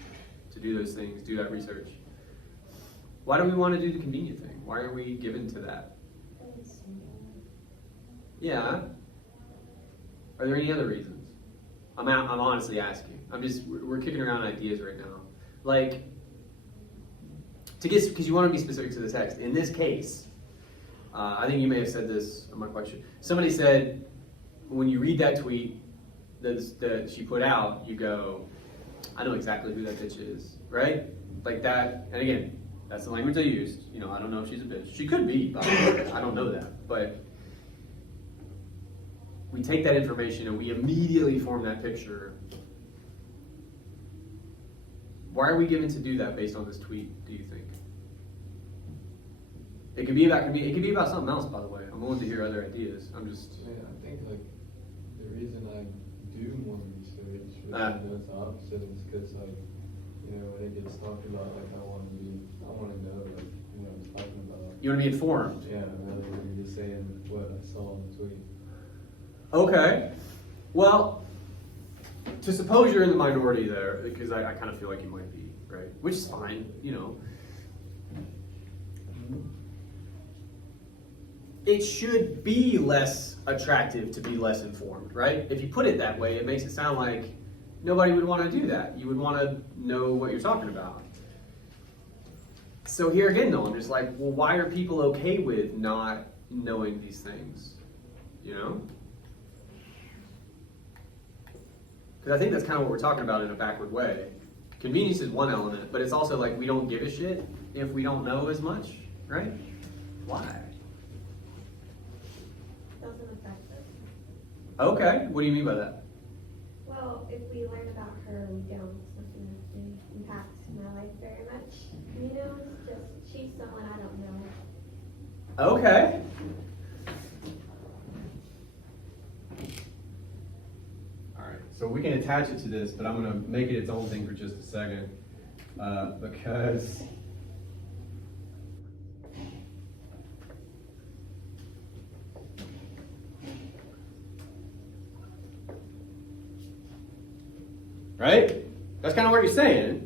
to do those things, do that research. Why do we want to do the convenient thing? Why are we given to that? Yeah. Are there any other reasons? I'm honestly asking. We're kicking around ideas right now. Like, because you want to be specific to the text. In this case, I think you may have said this, I'm not quite sure. Somebody said, when you read that tweet that she put out, you go, I know exactly who that bitch is, right? Like that, and again, that's the language I used. You know, I don't know if she's a bitch. She could be, by the way. I don't know that. But we take that information and we immediately form that picture. Why are we given to do that based on this tweet, do you think? It could be about something else, by the way. I'm willing to hear other ideas. I'm just... Yeah, I think like the reason I do more research is the opposite is because like, you know, when it gets talked about, like I want to know like, you know, what it's talking about. You want to be informed? Yeah, rather than just saying what I saw in the tweet. Okay. Well, to suppose you're in the minority there, because I kind of feel like you might be, right? Which is fine, you know. It should be less attractive to be less informed, right? If you put it that way, it makes it sound like nobody would want to do that. You would want to know what you're talking about. So here again, though, I'm just like, well, why are people okay with not knowing these things? You know? Because I think that's kind of what we're talking about in a backward way. Convenience is one element, but it's also like we don't give a shit if we don't know as much, right? Why? Doesn't affect us. Okay, what do you mean by that? Well, if we learn about her, we don't. It's something that really impacts my life very much. You know, it's just, she's someone I don't know. Okay. All right, so we can attach it to this, but I'm going to make it its own thing for just a second because right? That's kind of what you're saying.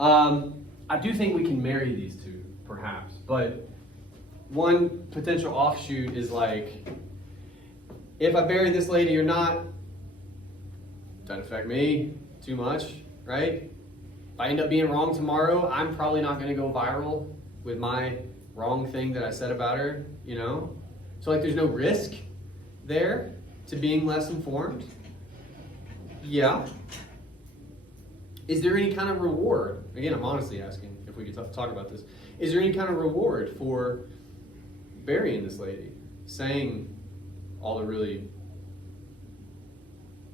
I do think we can marry these two, perhaps, but one potential offshoot is like, if I bury this lady or not, doesn't affect me too much, right? If I end up being wrong tomorrow, I'm probably not going to go viral with my wrong thing that I said about her, you know? So like there's no risk there to being less informed. Yeah. Is there any kind of reward? Again, I'm honestly asking if we could talk about this. Is there any kind of reward for burying this lady? Saying all the really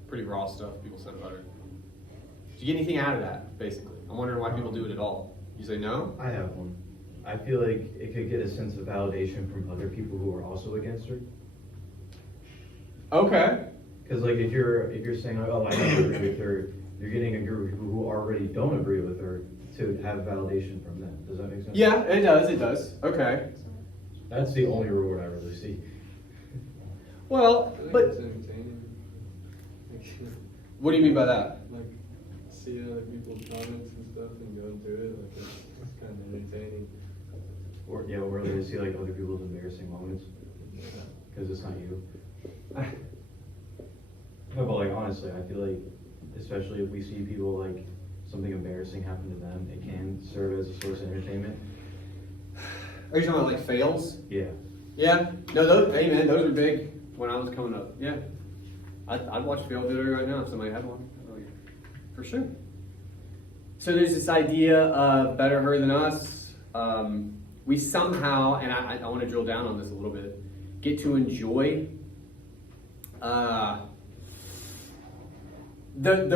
pretty raw stuff people said about her. Did you get anything out of that, basically? I'm wondering why people do it at all. You say no? I have one. I feel like it could get a sense of validation from other people who are also against her. Okay. Because like if you're saying like, oh, I don't agree with her, you're getting a group of people who already don't agree with her to have validation from them. Does that make sense? Yeah, it does. Okay. That's the only reward I really see. Well, I think but it's entertaining. Like, what do you mean by that? like see other people's comments and stuff and go through it. Like it's kind of entertaining. Or yeah, where they see like other people's embarrassing moments because it's not you. No, but like honestly, I feel like especially if we see people like something embarrassing happen to them, it can serve as a source of entertainment. Are you talking about like fails? Yeah. Yeah. No, those. Hey man, those were big when I was coming up. Yeah. I'd watch a fail video right now if somebody had one. Like, for sure. So there's this idea of better her than us. We somehow, and I want to drill down on this a little bit, get to enjoy the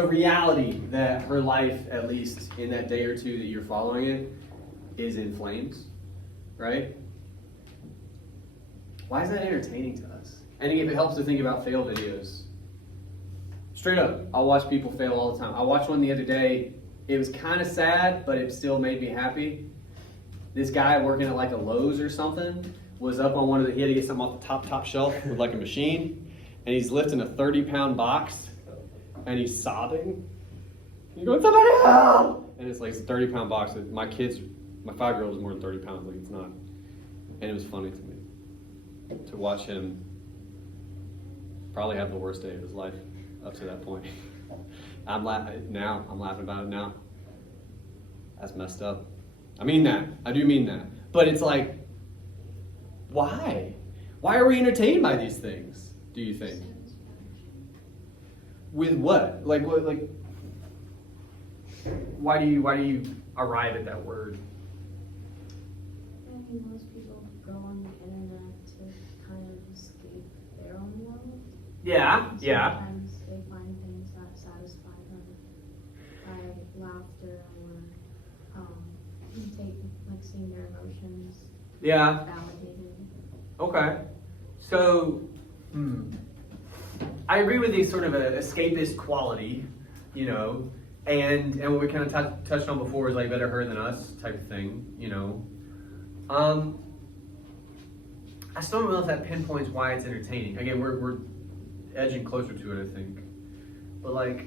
reality that her life, at least in that day or two that you're following it, is in flames, right? Why is that entertaining to us? And if it helps to think about fail videos, straight up, I'll watch people fail all the time. I watched one the other day. It was kind of sad, but it still made me happy. This guy working at like a Lowe's or something was up on he had to get something off the top shelf with like a machine, and he's lifting a 30-pound box, and he's sobbing. He's going, somebody help! And it's like a 30-pound box. My 5-year-old is more than 30 pounds, like it's not. And it was funny to me to watch him probably have the worst day of his life up to that point. I'm laughing about it now. That's messed up. I mean that. I do mean that. But it's like, why? Why are we entertained by these things, do you think? With what? Like what? Like, why do you arrive at that word? I mean, most people go on the internet to kind of escape their own world. Yeah. Sometimes they find things that satisfy them by laughter or seeing their emotions Yeah. validated. Okay. So, I agree with the sort of a escapist quality, you know, and what we kind of touched on before is like better her than us type of thing, you know. I still don't know if that pinpoints why it's entertaining. Again, we're edging closer to it, I think. But like,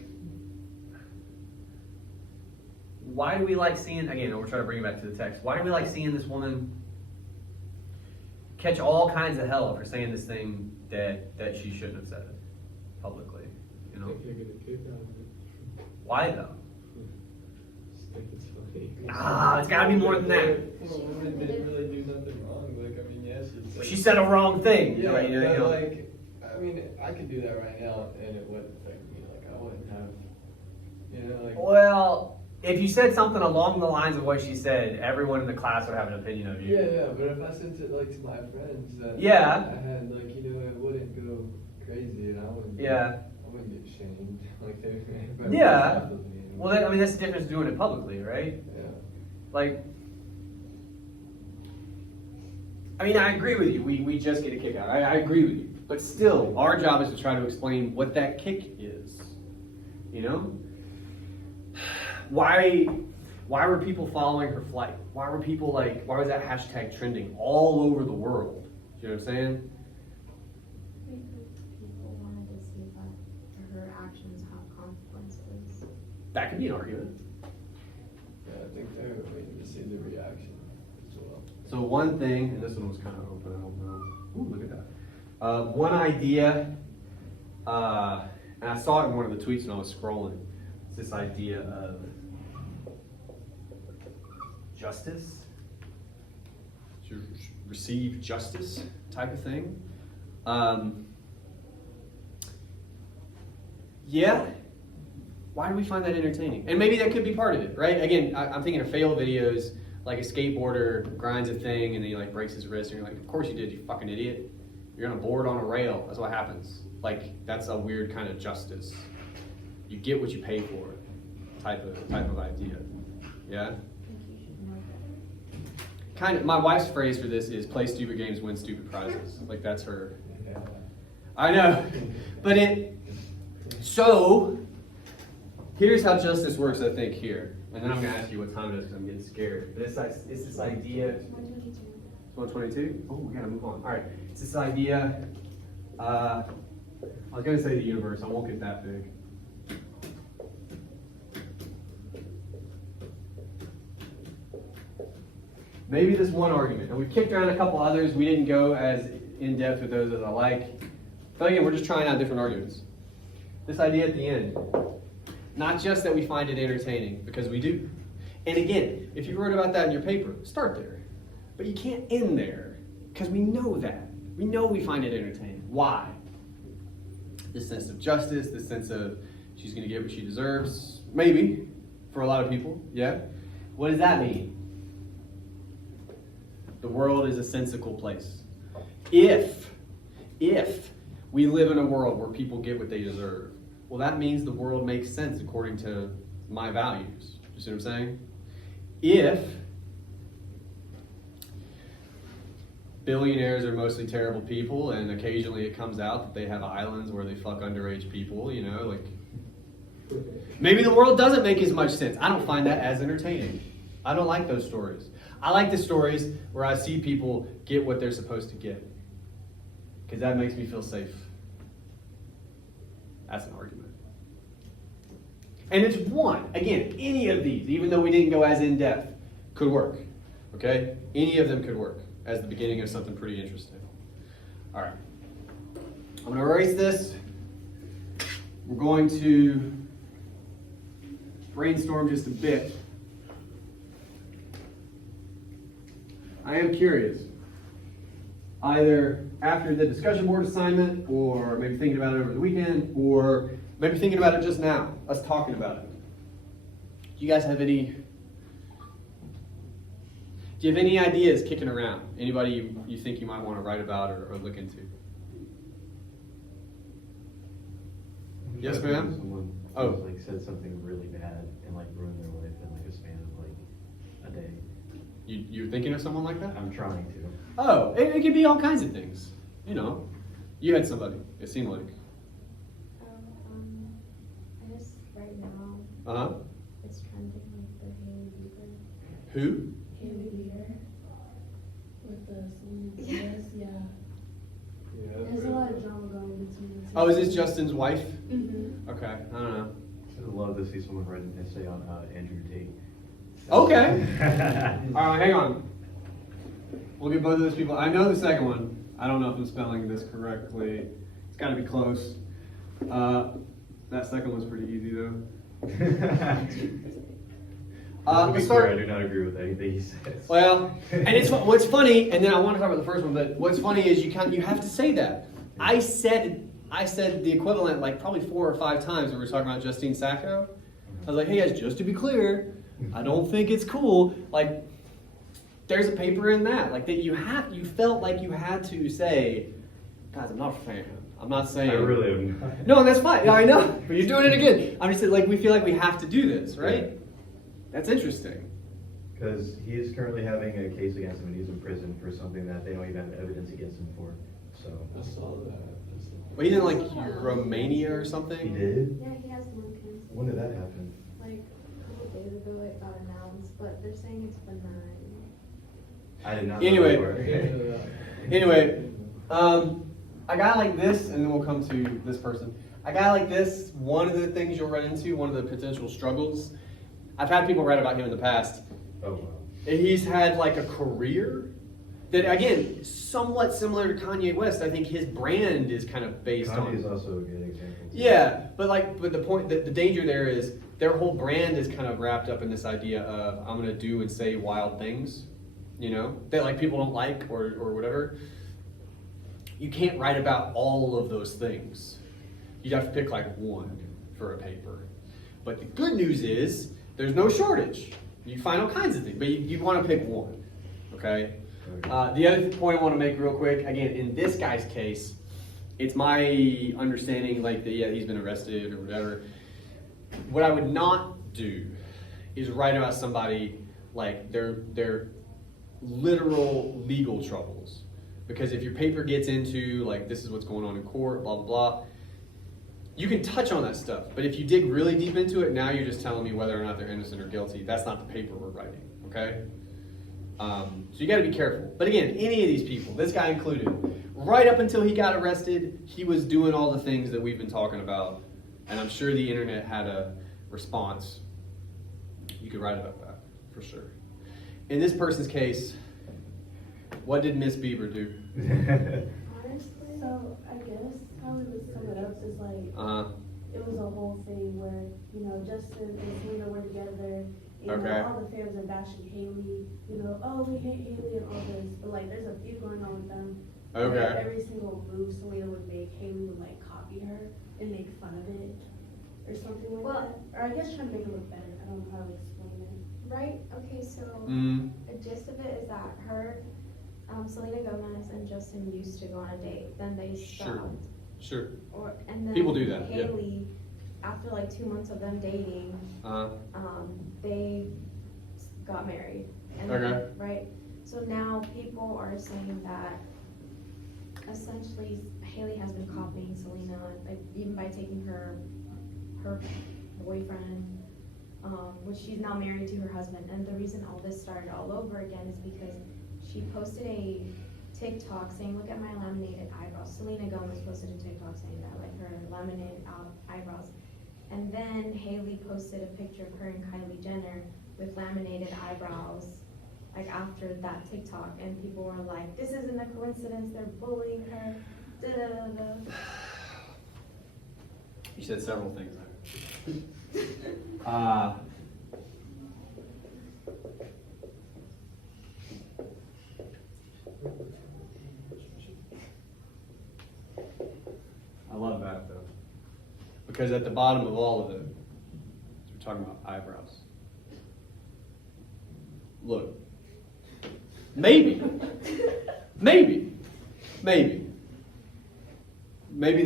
why do we like seeing, again, we're trying to bring it back to the text, why do we like seeing this woman catch all kinds of hell for saying this thing that she shouldn't have said publicly, you I know? think you're gonna kick out of it. Why though? Just think it's funny. It's gotta be more than that. Well, women didn't really do nothing wrong. Like, I mean, yes, it's like, She said a wrong thing. yeah, right? but like, I mean, I could do that right now, and it wouldn't affect me. Like, I wouldn't have, you know, like. Well, if you said something along the lines of what she said, everyone in the class would have an opinion of you. Yeah, but if I sent it like to my friends, that Yeah. I had like, you know, it wouldn't go crazy, and I wouldn't. Yeah. I wouldn't get shamed. Like, they Yeah. me, you know? Well, that's the difference doing it publicly, right? Yeah. Like, I mean, I agree with you. We just get a kick out. I agree with you. But still, our job is to try to explain what that kick is. You know? Why were people following her flight? Why were people like, why was that hashtag trending all over the world? You know what I'm saying? Because people wanted to see that her actions have consequences. That could be an argument. Yeah, I think they're waiting to see the reaction as well. So one thing, and this one was kind of open, I don't know. Ooh, look at that. One idea, and I saw it in one of the tweets when I was scrolling. It's this idea of justice, to receive justice type of thing. Yeah, why do we find that entertaining? And maybe that could be part of it, right? Again, I'm thinking of fail videos, like a skateboarder grinds a thing and then he like breaks his wrist and you're like, of course you did, you fucking idiot. You're on a board on a rail, that's what happens. Like, that's a weird kind of justice. You get what you pay for type of idea, yeah? Kind of, my wife's phrase for this is play stupid games, win stupid prizes. Like, that's her. Yeah. I know, but so, here's how justice works, I think, here. And then I'm going to ask you what time it is because I'm getting scared. It's this idea. It's 122? Oh, we got to move on. All right. It's this idea. I was going to say the universe. I won't get that big. Maybe this one argument. And we've kicked around a couple others. We didn't go as in-depth with those as I like. But again, we're just trying out different arguments. This idea at the end. Not just that we find it entertaining, because we do. And again, if you wrote about that in your paper, start there. But you can't end there, because we know that. We know we find it entertaining. Why? This sense of justice, this sense of she's going to get what she deserves. Maybe, for a lot of people, yeah? What does that mean? The world is a sensical place. If we live in a world where people get what they deserve, well, that means the world makes sense according to my values. You see what I'm saying? If billionaires are mostly terrible people, and occasionally it comes out that they have islands where they fuck underage people, you know, like, maybe the world doesn't make as much sense. I don't find that as entertaining. I don't like those stories. I like the stories where I see people get what they're supposed to get, because that makes me feel safe. That's an argument. And it's one. Again, any of these, even though we didn't go as in-depth, could work. Okay? Any of them could work as the beginning of something pretty interesting. All right. I'm going to erase this. We're going to brainstorm just a bit. I am curious. Either after the discussion board assignment, or maybe thinking about it over the weekend, or maybe thinking about it just now, us talking about it. Do you guys have any, do you have any ideas kicking around? Anybody you think you might want to write about or look into? Yes, ma'am? Someone like said something really bad and like ruined their life in like a span of like a day. You're thinking of someone like that? I'm trying to. Oh, it could be all kinds of things. You know, you had somebody, it seemed like. I guess right now Uh-huh. it's trending like the Haley Bieber. Who? Haley Bieber with the yes, yeah. Yeah, There's a lot of drama going between the two. Oh, is this Justin's wife? Mm-hmm. Okay, I don't know. I would love to see someone write an essay on Andrew Tate. Okay. All right, hang on. We'll get both of those people. I know the second one. I don't know if I'm spelling this correctly. It's got to be close. That second one's pretty easy though. To be Let's clear, I start. do not agree with anything he says. Well, and it's what's funny, and then I want to talk about the first one. But what's funny is you have to say that. I said the equivalent like probably 4 or 5 times when we were talking about Justine Sacco. I was like, hey guys, just to be clear, I don't think it's cool. Like, there's a paper in that. Like, that you felt like you had to say, guys, I'm not a fan. I'm not saying. I really am not. No, that's fine. I know. But you're doing it again. I'm just saying, like, we feel like we have to do this, right? Yeah. That's interesting. Because he is currently having a case against him and he's in prison for something that they don't even have evidence against him for. So. I saw that. Well, he's in, like, Romania or something? He did? Yeah, he has lung cancer. When did that happen? Like a couple days ago it got announced, but they're saying it's benign. I did not Anyway. know that part. Anyway, a guy like this, and then we'll come to this person. a guy like this, one of the things you'll run into, one of the potential struggles, I've had people write about him in the past. Oh, wow. He's had like a career that, again, somewhat similar to Kanye West. I think his brand is kind of based on. Kanye is also a good example. Too. Yeah, but the point, the danger there is their whole brand is kind of wrapped up in this idea of I'm gonna do and say wild things, you know, that like people don't like or whatever. You can't write about all of those things. You'd have to pick like one for a paper. But the good news is there's no shortage. You find all kinds of things, but you want to pick one, okay? The other point I want to make real quick, again, in this guy's case, it's my understanding like that, yeah, he's been arrested or whatever. What I would not do is write about somebody like their literal legal troubles. Because if your paper gets into like this is what's going on in court, blah, blah, blah, you can touch on that stuff. But if you dig really deep into it, now you're just telling me whether or not they're innocent or guilty. That's not the paper we're writing, okay? So you gotta be careful. But again, any of these people, this guy included, right up until he got arrested, he was doing all the things that we've been talking about. And I'm sure the internet had a response. You could write about that, for sure. In this person's case, what did Miss Bieber do? Honestly, so I guess how we would sum it up is like, it was a whole thing where, you know, Justin and Selena were together. You Okay. know, all the fans are bashing Haley. You know, oh, we hate Haley and all this. But like, there's a few going on with them. Okay. Like, every single move Selena would make, Haley would like copy her and make fun of it or something like Well- that. Or I guess trying to make it look better. I don't know how to explain it. Right, okay, so the gist of it is that Selena Gomez and Justin used to go on a date, then they stopped. Sure. And then People do that, yeah. Haley, after like 2 months of them dating, they got married. And Okay. then, right? So now people are saying that essentially Haley has been copying Selena, like even by taking her boyfriend, which she's now married to her husband. And the reason all this started all over again is because she posted a TikTok saying, "Look at my laminated eyebrows." Selena Gomez posted a TikTok saying that, like her laminated eyebrows. And then Haley posted a picture of her and Kylie Jenner with laminated eyebrows, like after that TikTok, and people were like, "This isn't a coincidence, they're bullying her." Da, da, da, da. You said several things there. I love that though, because at the bottom of all of it, we're talking about eyebrows. Look, maybe they're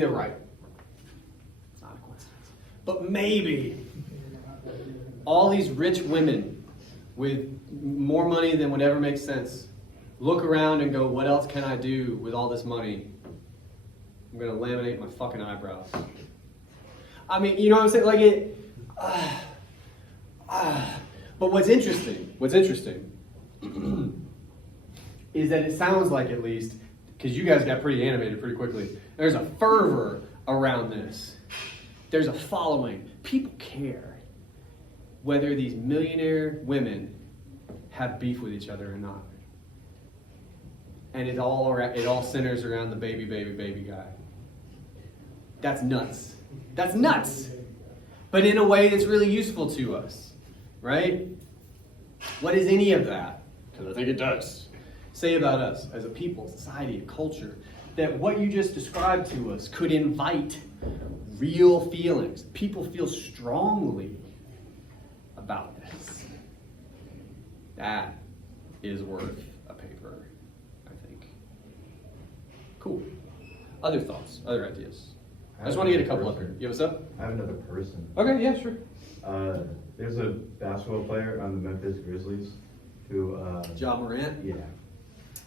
right. It's not a coincidence, but maybe all these rich women with more money than would ever make sense look around and go, what else can I do with all this money? I'm gonna laminate my fucking eyebrows. I mean, you know what I'm saying? Like it. But what's interesting is that it sounds like, at least, because you guys got pretty animated pretty quickly, there's a fervor around this. There's a following. People care whether these millionaire women have beef with each other or not. And it all centers around the baby guy. That's nuts. That's nuts. But in a way that's really useful to us, right? What is any of that? Because I think it does. Say about us as a people, society, a culture, that what you just described to us could invite real feelings. People feel strongly about this. That is worth a paper, I think. Cool. Other thoughts, other ideas? I just want to get a couple up here. You have what's up? I have another person. Okay, yeah, sure. There's a basketball player on the Memphis Grizzlies who. Ja Morant? Yeah.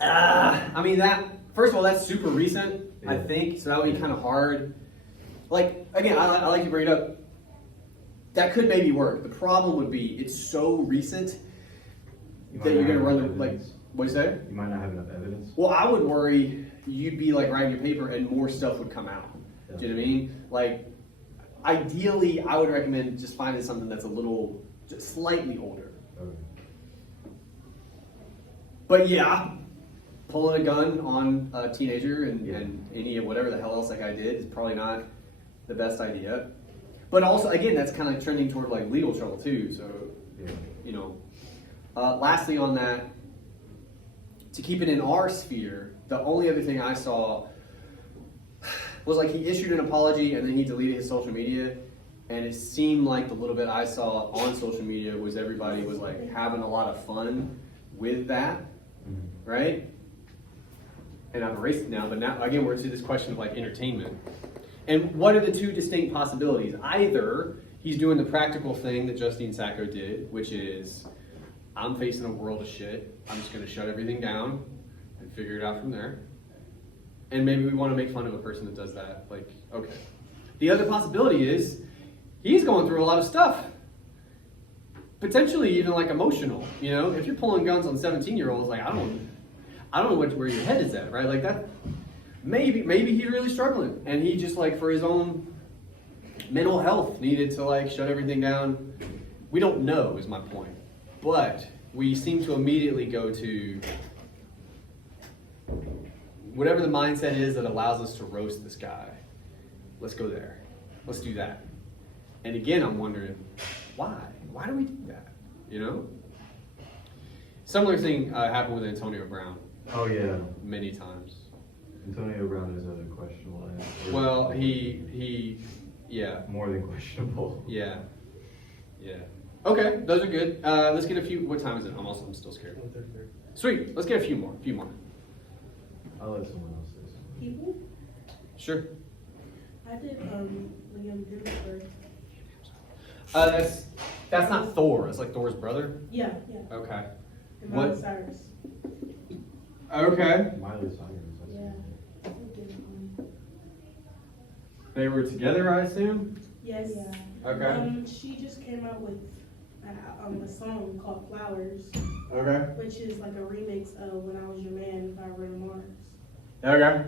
I mean, first of all, that's super recent, I Yeah. think, so that would be kind of hard. Like, again, I like to bring it up. That could maybe work. The problem would be it's so recent You might that you're not going to have run enough like, evidence. what'd you say? You might not have enough evidence. Well, I would worry you'd be like writing your paper and more stuff would come out. Do you know what I mean? Like, ideally, I would recommend just finding something that's a little, just slightly older. Okay. But yeah, pulling a gun on a teenager and any of whatever the hell else that guy did is probably not the best idea. But also, again, that's kind of trending toward like legal trouble too. So, Yeah. you know. Lastly on that, to keep it in our sphere, the only other thing I saw was like he issued an apology and then he deleted his social media. And it seemed like the little bit I saw on social media was everybody was like having a lot of fun with that, right? And I've erased it now, but now again we're to this question of like entertainment. And what are the two distinct possibilities? Either he's doing the practical thing that Justine Sacco did, which is, I'm facing a world of shit, I'm just gonna shut everything down and figure it out from there. And maybe we wanna make fun of a person that does that, like, okay. The other possibility is, he's going through a lot of stuff. Potentially even like emotional, you know? If you're pulling guns on 17-year-olds, like I don't know where your head is at, right? Like that, maybe he's really struggling and he just like for his own mental health needed to like shut everything down. We don't know is my point. But we seem to immediately go to whatever the mindset is that allows us to roast this guy. Let's go there. Let's do that. And again, I'm wondering, why? Why do we do that? You know? Similar thing happened with Antonio Brown. Oh yeah. Many times. Antonio Brown is a questionable. Well, yeah. More than questionable. Yeah. Okay, those are good. Let's get a few. What time is it? I'm still scared. Sweet. Let's get a few more. I'll let someone else say something. People? Sure. I did Liam Hemsworth. That's not Thor. It's like Thor's brother. Yeah. Okay. And What? Miley Cyrus. Okay. Miley Cyrus. That's Yeah. it. I did, They were together, I assume. Yes. Okay. She just came out with a song called Flowers, Okay. which is like a remix of When I Was Your Man by Bruno Mars. Okay.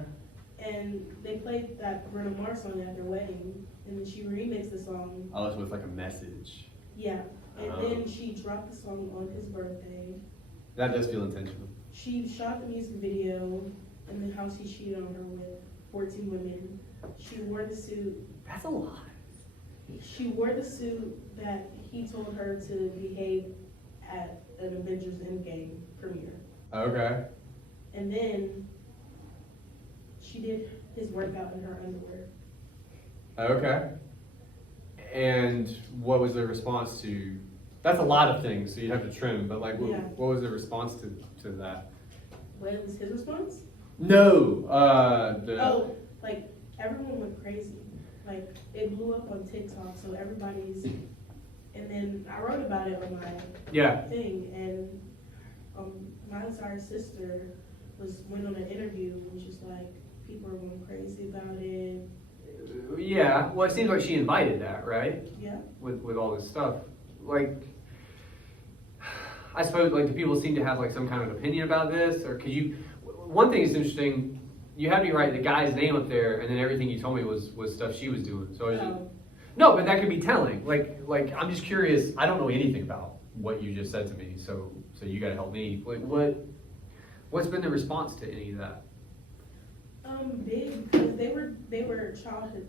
And they played that Bruno Mars song at their wedding, and then she remixed the song. Oh, it's with like a message. Yeah. And Oh. then she dropped the song on his birthday. That does feel intentional. She shot the music video in the house he cheated on her with 14 women. She wore the suit. That's a lot. She wore the suit that he told her to behave at an Avengers Endgame premiere. Okay. And then she did his workout in her underwear. Okay. And what was the response to? That's a lot of things, so you have to trim. But like, Yeah. what was the response to that? What was his response? No. Oh, like everyone went crazy. Like it blew up on TikTok, so everybody's. And then I wrote about it on my Yeah. thing, and Miley Cyrus' sister went on an interview, and was just like, people are going crazy about it. Yeah. Well, it seems like she invited that, right? Yeah. With all this stuff, like. I suppose like do people seem to have like some kind of opinion about this, or could you? One thing is interesting. You had me write the guy's name up there, and then everything you told me was stuff she was doing. So I was just, no, but that could be telling. Like I'm just curious. I don't know anything about what you just said to me, so you got to help me. Like what's been the response to any of that? Big, because they were a childhood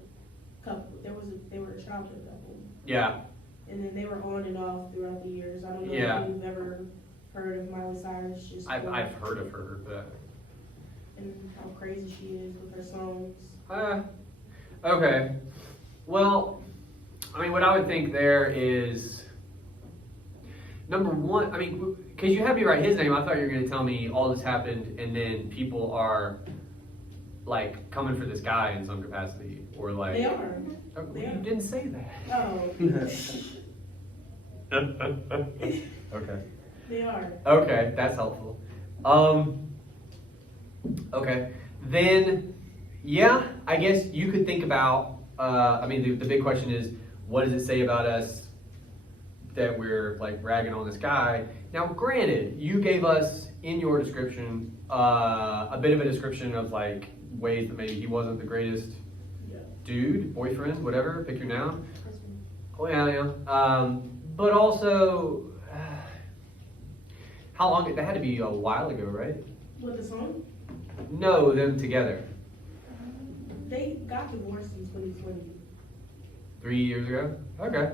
couple. They were a childhood couple, Yeah. and then they were on and off throughout the years. I don't know Yeah. if you've ever heard of Miley Cyrus. Just I've heard of her, but. and how crazy she is with her songs. Okay. Well, I mean, what I would think there is, number one, I mean, because you had me write his name, I thought you were going to tell me all this happened and then people are, like, coming for this guy in some capacity, or like... They are. Okay, They are. you didn't say that. Oh, Okay. they are. Okay, that's helpful. Okay, then, yeah, I guess you could think about, I mean, the big question is, what does it say about us that we're, like, ragging on this guy? Now, granted, you gave us, in your description, a bit of a description of, like, ways that maybe he wasn't the greatest Yeah. dude, boyfriend, whatever, pick your noun. Oh yeah. But also, how long? That had to be a while ago, right? With the song, No, them together. they got divorced in 2020, 3 years ago. Okay.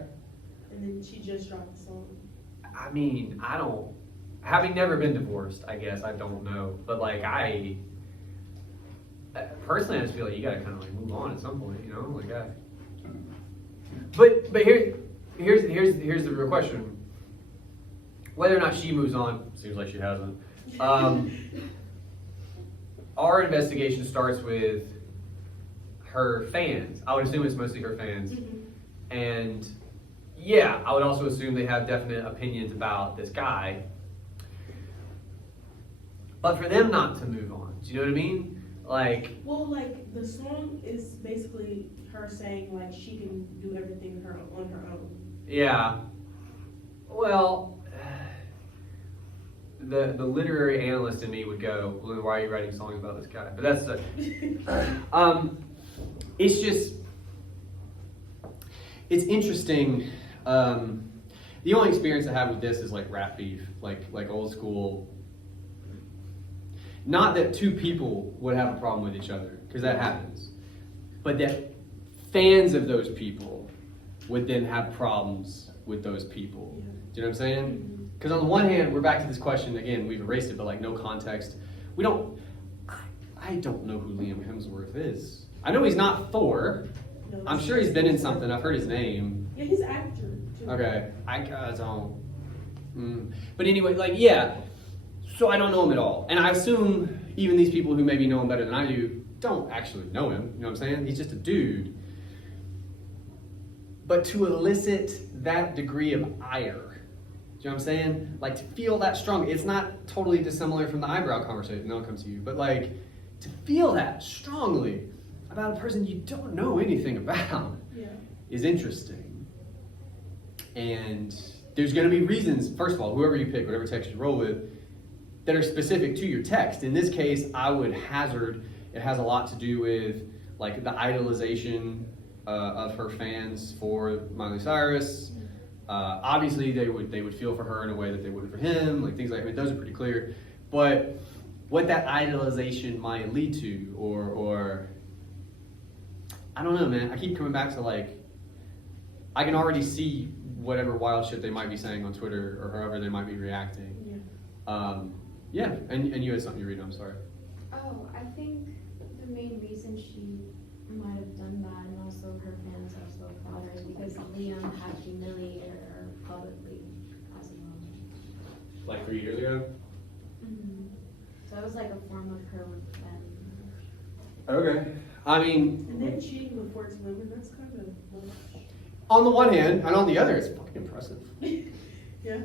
and then she just dropped the song. I mean, having never been divorced, I guess I don't know. But like personally, I just feel like you gotta kind of like move on at some point, you know, like I. But here's the real question. Whether or not she moves on, seems like she hasn't. Our investigation starts with her fans. I would assume it's mostly her fans. And yeah, I would also assume they have definite opinions about this guy. But for them not to move on, do you know what I mean? Like, Well, like, the song is basically her saying, like, she can do everything on her own. yeah. Well, the literary analyst in me would go, well, then why are you writing songs about this guy? But that's it's just, it's interesting. The only experience I have with this is like rap beef, like old school. Not that two people would have a problem with each other, because that happens, but that fans of those people would then have problems with those people. Do you know what I'm saying? Because on the one hand, we're back to this question again. We've erased it, but like no context. We don't. I don't know who Liam Hemsworth is. I know he's not Thor. No, I'm sure he's been in something. I've heard his name. Yeah, he's an actor, too. Okay, I don't. But anyway, like yeah. So I don't know him at all, and I assume even these people who maybe know him better than I do don't actually know him. You know what I'm saying? He's just a dude. But to elicit that degree of ire, you know what I'm saying? Like to feel that strong. It's not totally dissimilar from the eyebrow conversation. That'll come to you. But like to feel that strongly about a person you don't know anything about is interesting. And there's going to be reasons, first of all, whoever you pick, whatever text you roll with, that are specific to your text. In this case, I would hazard it has a lot to do with like the idolization of her fans for Miley Cyrus. Obviously, they would feel for her in a way that they wouldn't for him, like things like that. I mean, those are pretty clear. But what that idolization might lead to, or I don't know, man. I keep coming back to like, I can already see whatever wild shit they might be saying on Twitter or however they might be reacting. Yeah, and you had something you read, I'm sorry. Oh, I think the main reason she might have done that, and also her fans are so proud of her, is because Liam had humiliated her publicly as well. Like 3 years ago? So it was like a form of her revenge. Okay. I mean, And then cheating with 14 women, that's kind of much. on the one hand, and on the other, it's fucking impressive. Yeah.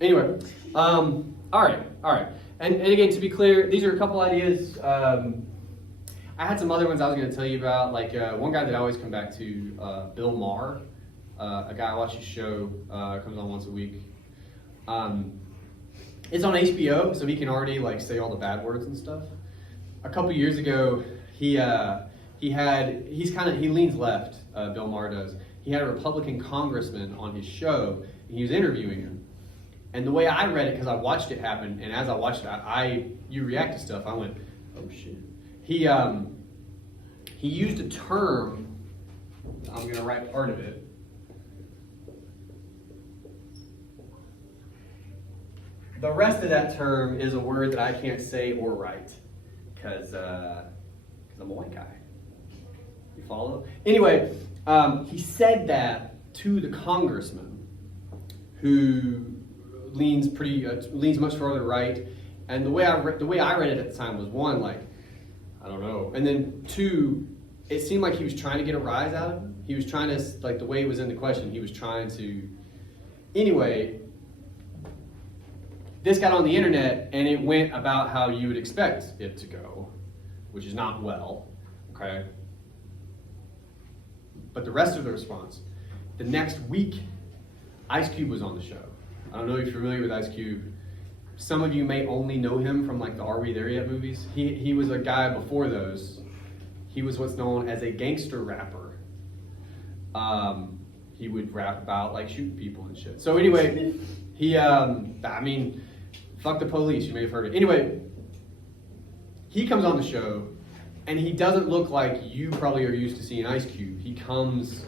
Anyway, all right. And again, to be clear, these are a couple ideas. I had some other ones I was going to tell you about, like one guy that I always come back to, Bill Maher, a guy I watch his show, comes on once a week. It's on HBO, so he can already like say all the bad words and stuff. A couple years ago, he leans left, Bill Maher does. He had a Republican congressman on his show, and he was interviewing him. And the way I read it, because I watched it happen, and as I watched it, you react to stuff. I went, oh shit. He used a term. I'm gonna write part of it. The rest of that term is a word that I can't say or write, because I'm a white guy. You follow? Anyway, he said that to the congressman, who leans much further right, and the way I read it at the time was one, like, I don't know, and then two, it seemed like he was trying to get a rise out of him. He was trying to, like the way it was in the question, he was trying to. Anyway, this got on the internet and it went about how you would expect it to go, which is not well, okay? But the rest of the response, the next week, Ice Cube was on the show. I don't know if you're familiar with Ice Cube. Some of you may only know him from like the Are We There Yet movies. He was a guy before those he was what's known as a gangster rapper. He would rap about like shooting people and shit. So anyway, he, I mean, fuck the police, you may have heard it. Anyway, he comes on the show and he doesn't look like you probably are used to seeing Ice Cube. He comes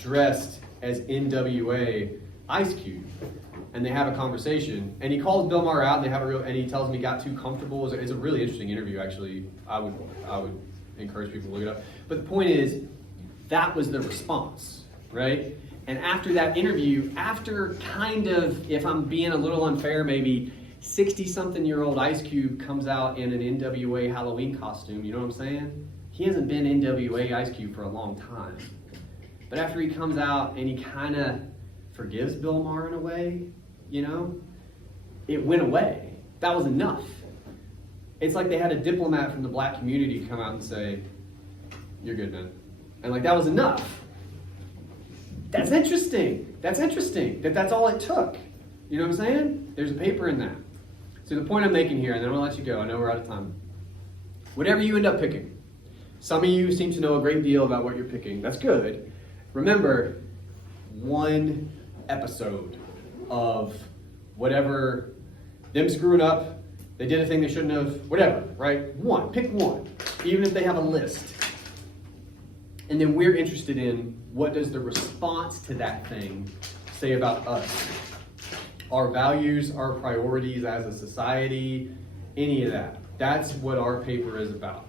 dressed as NWA Ice Cube. And they have a conversation, and he calls Bill Maher out, and they have and he tells him he got too comfortable. It's a really interesting interview, actually. I would encourage people to look it up. But the point is, that was the response, right? And after that interview, after kind of, if I'm being a little unfair, maybe 60-something-year-old Ice Cube comes out in an NWA Halloween costume, you know what I'm saying? He hasn't been NWA Ice Cube for a long time. But after he comes out and he kind of forgives Bill Maher in a way, you know, it went away. That was enough. It's like they had a diplomat from the black community come out and say, "You're good, man." And like, that was enough. That's interesting. That's interesting. That's all it took. You know what I'm saying? There's a paper in that. So the point I'm making here, and then I'll let you go. I know we're out of time. Whatever you end up picking, some of you seem to know a great deal about what you're picking. That's good. Remember, one episode of whatever, them screwing up, they did a thing they shouldn't have, whatever, right? One, pick one, even if they have a list. And then we're interested in, what does the response to that thing say about us? Our values, our priorities as a society, any of that. That's what our paper is about.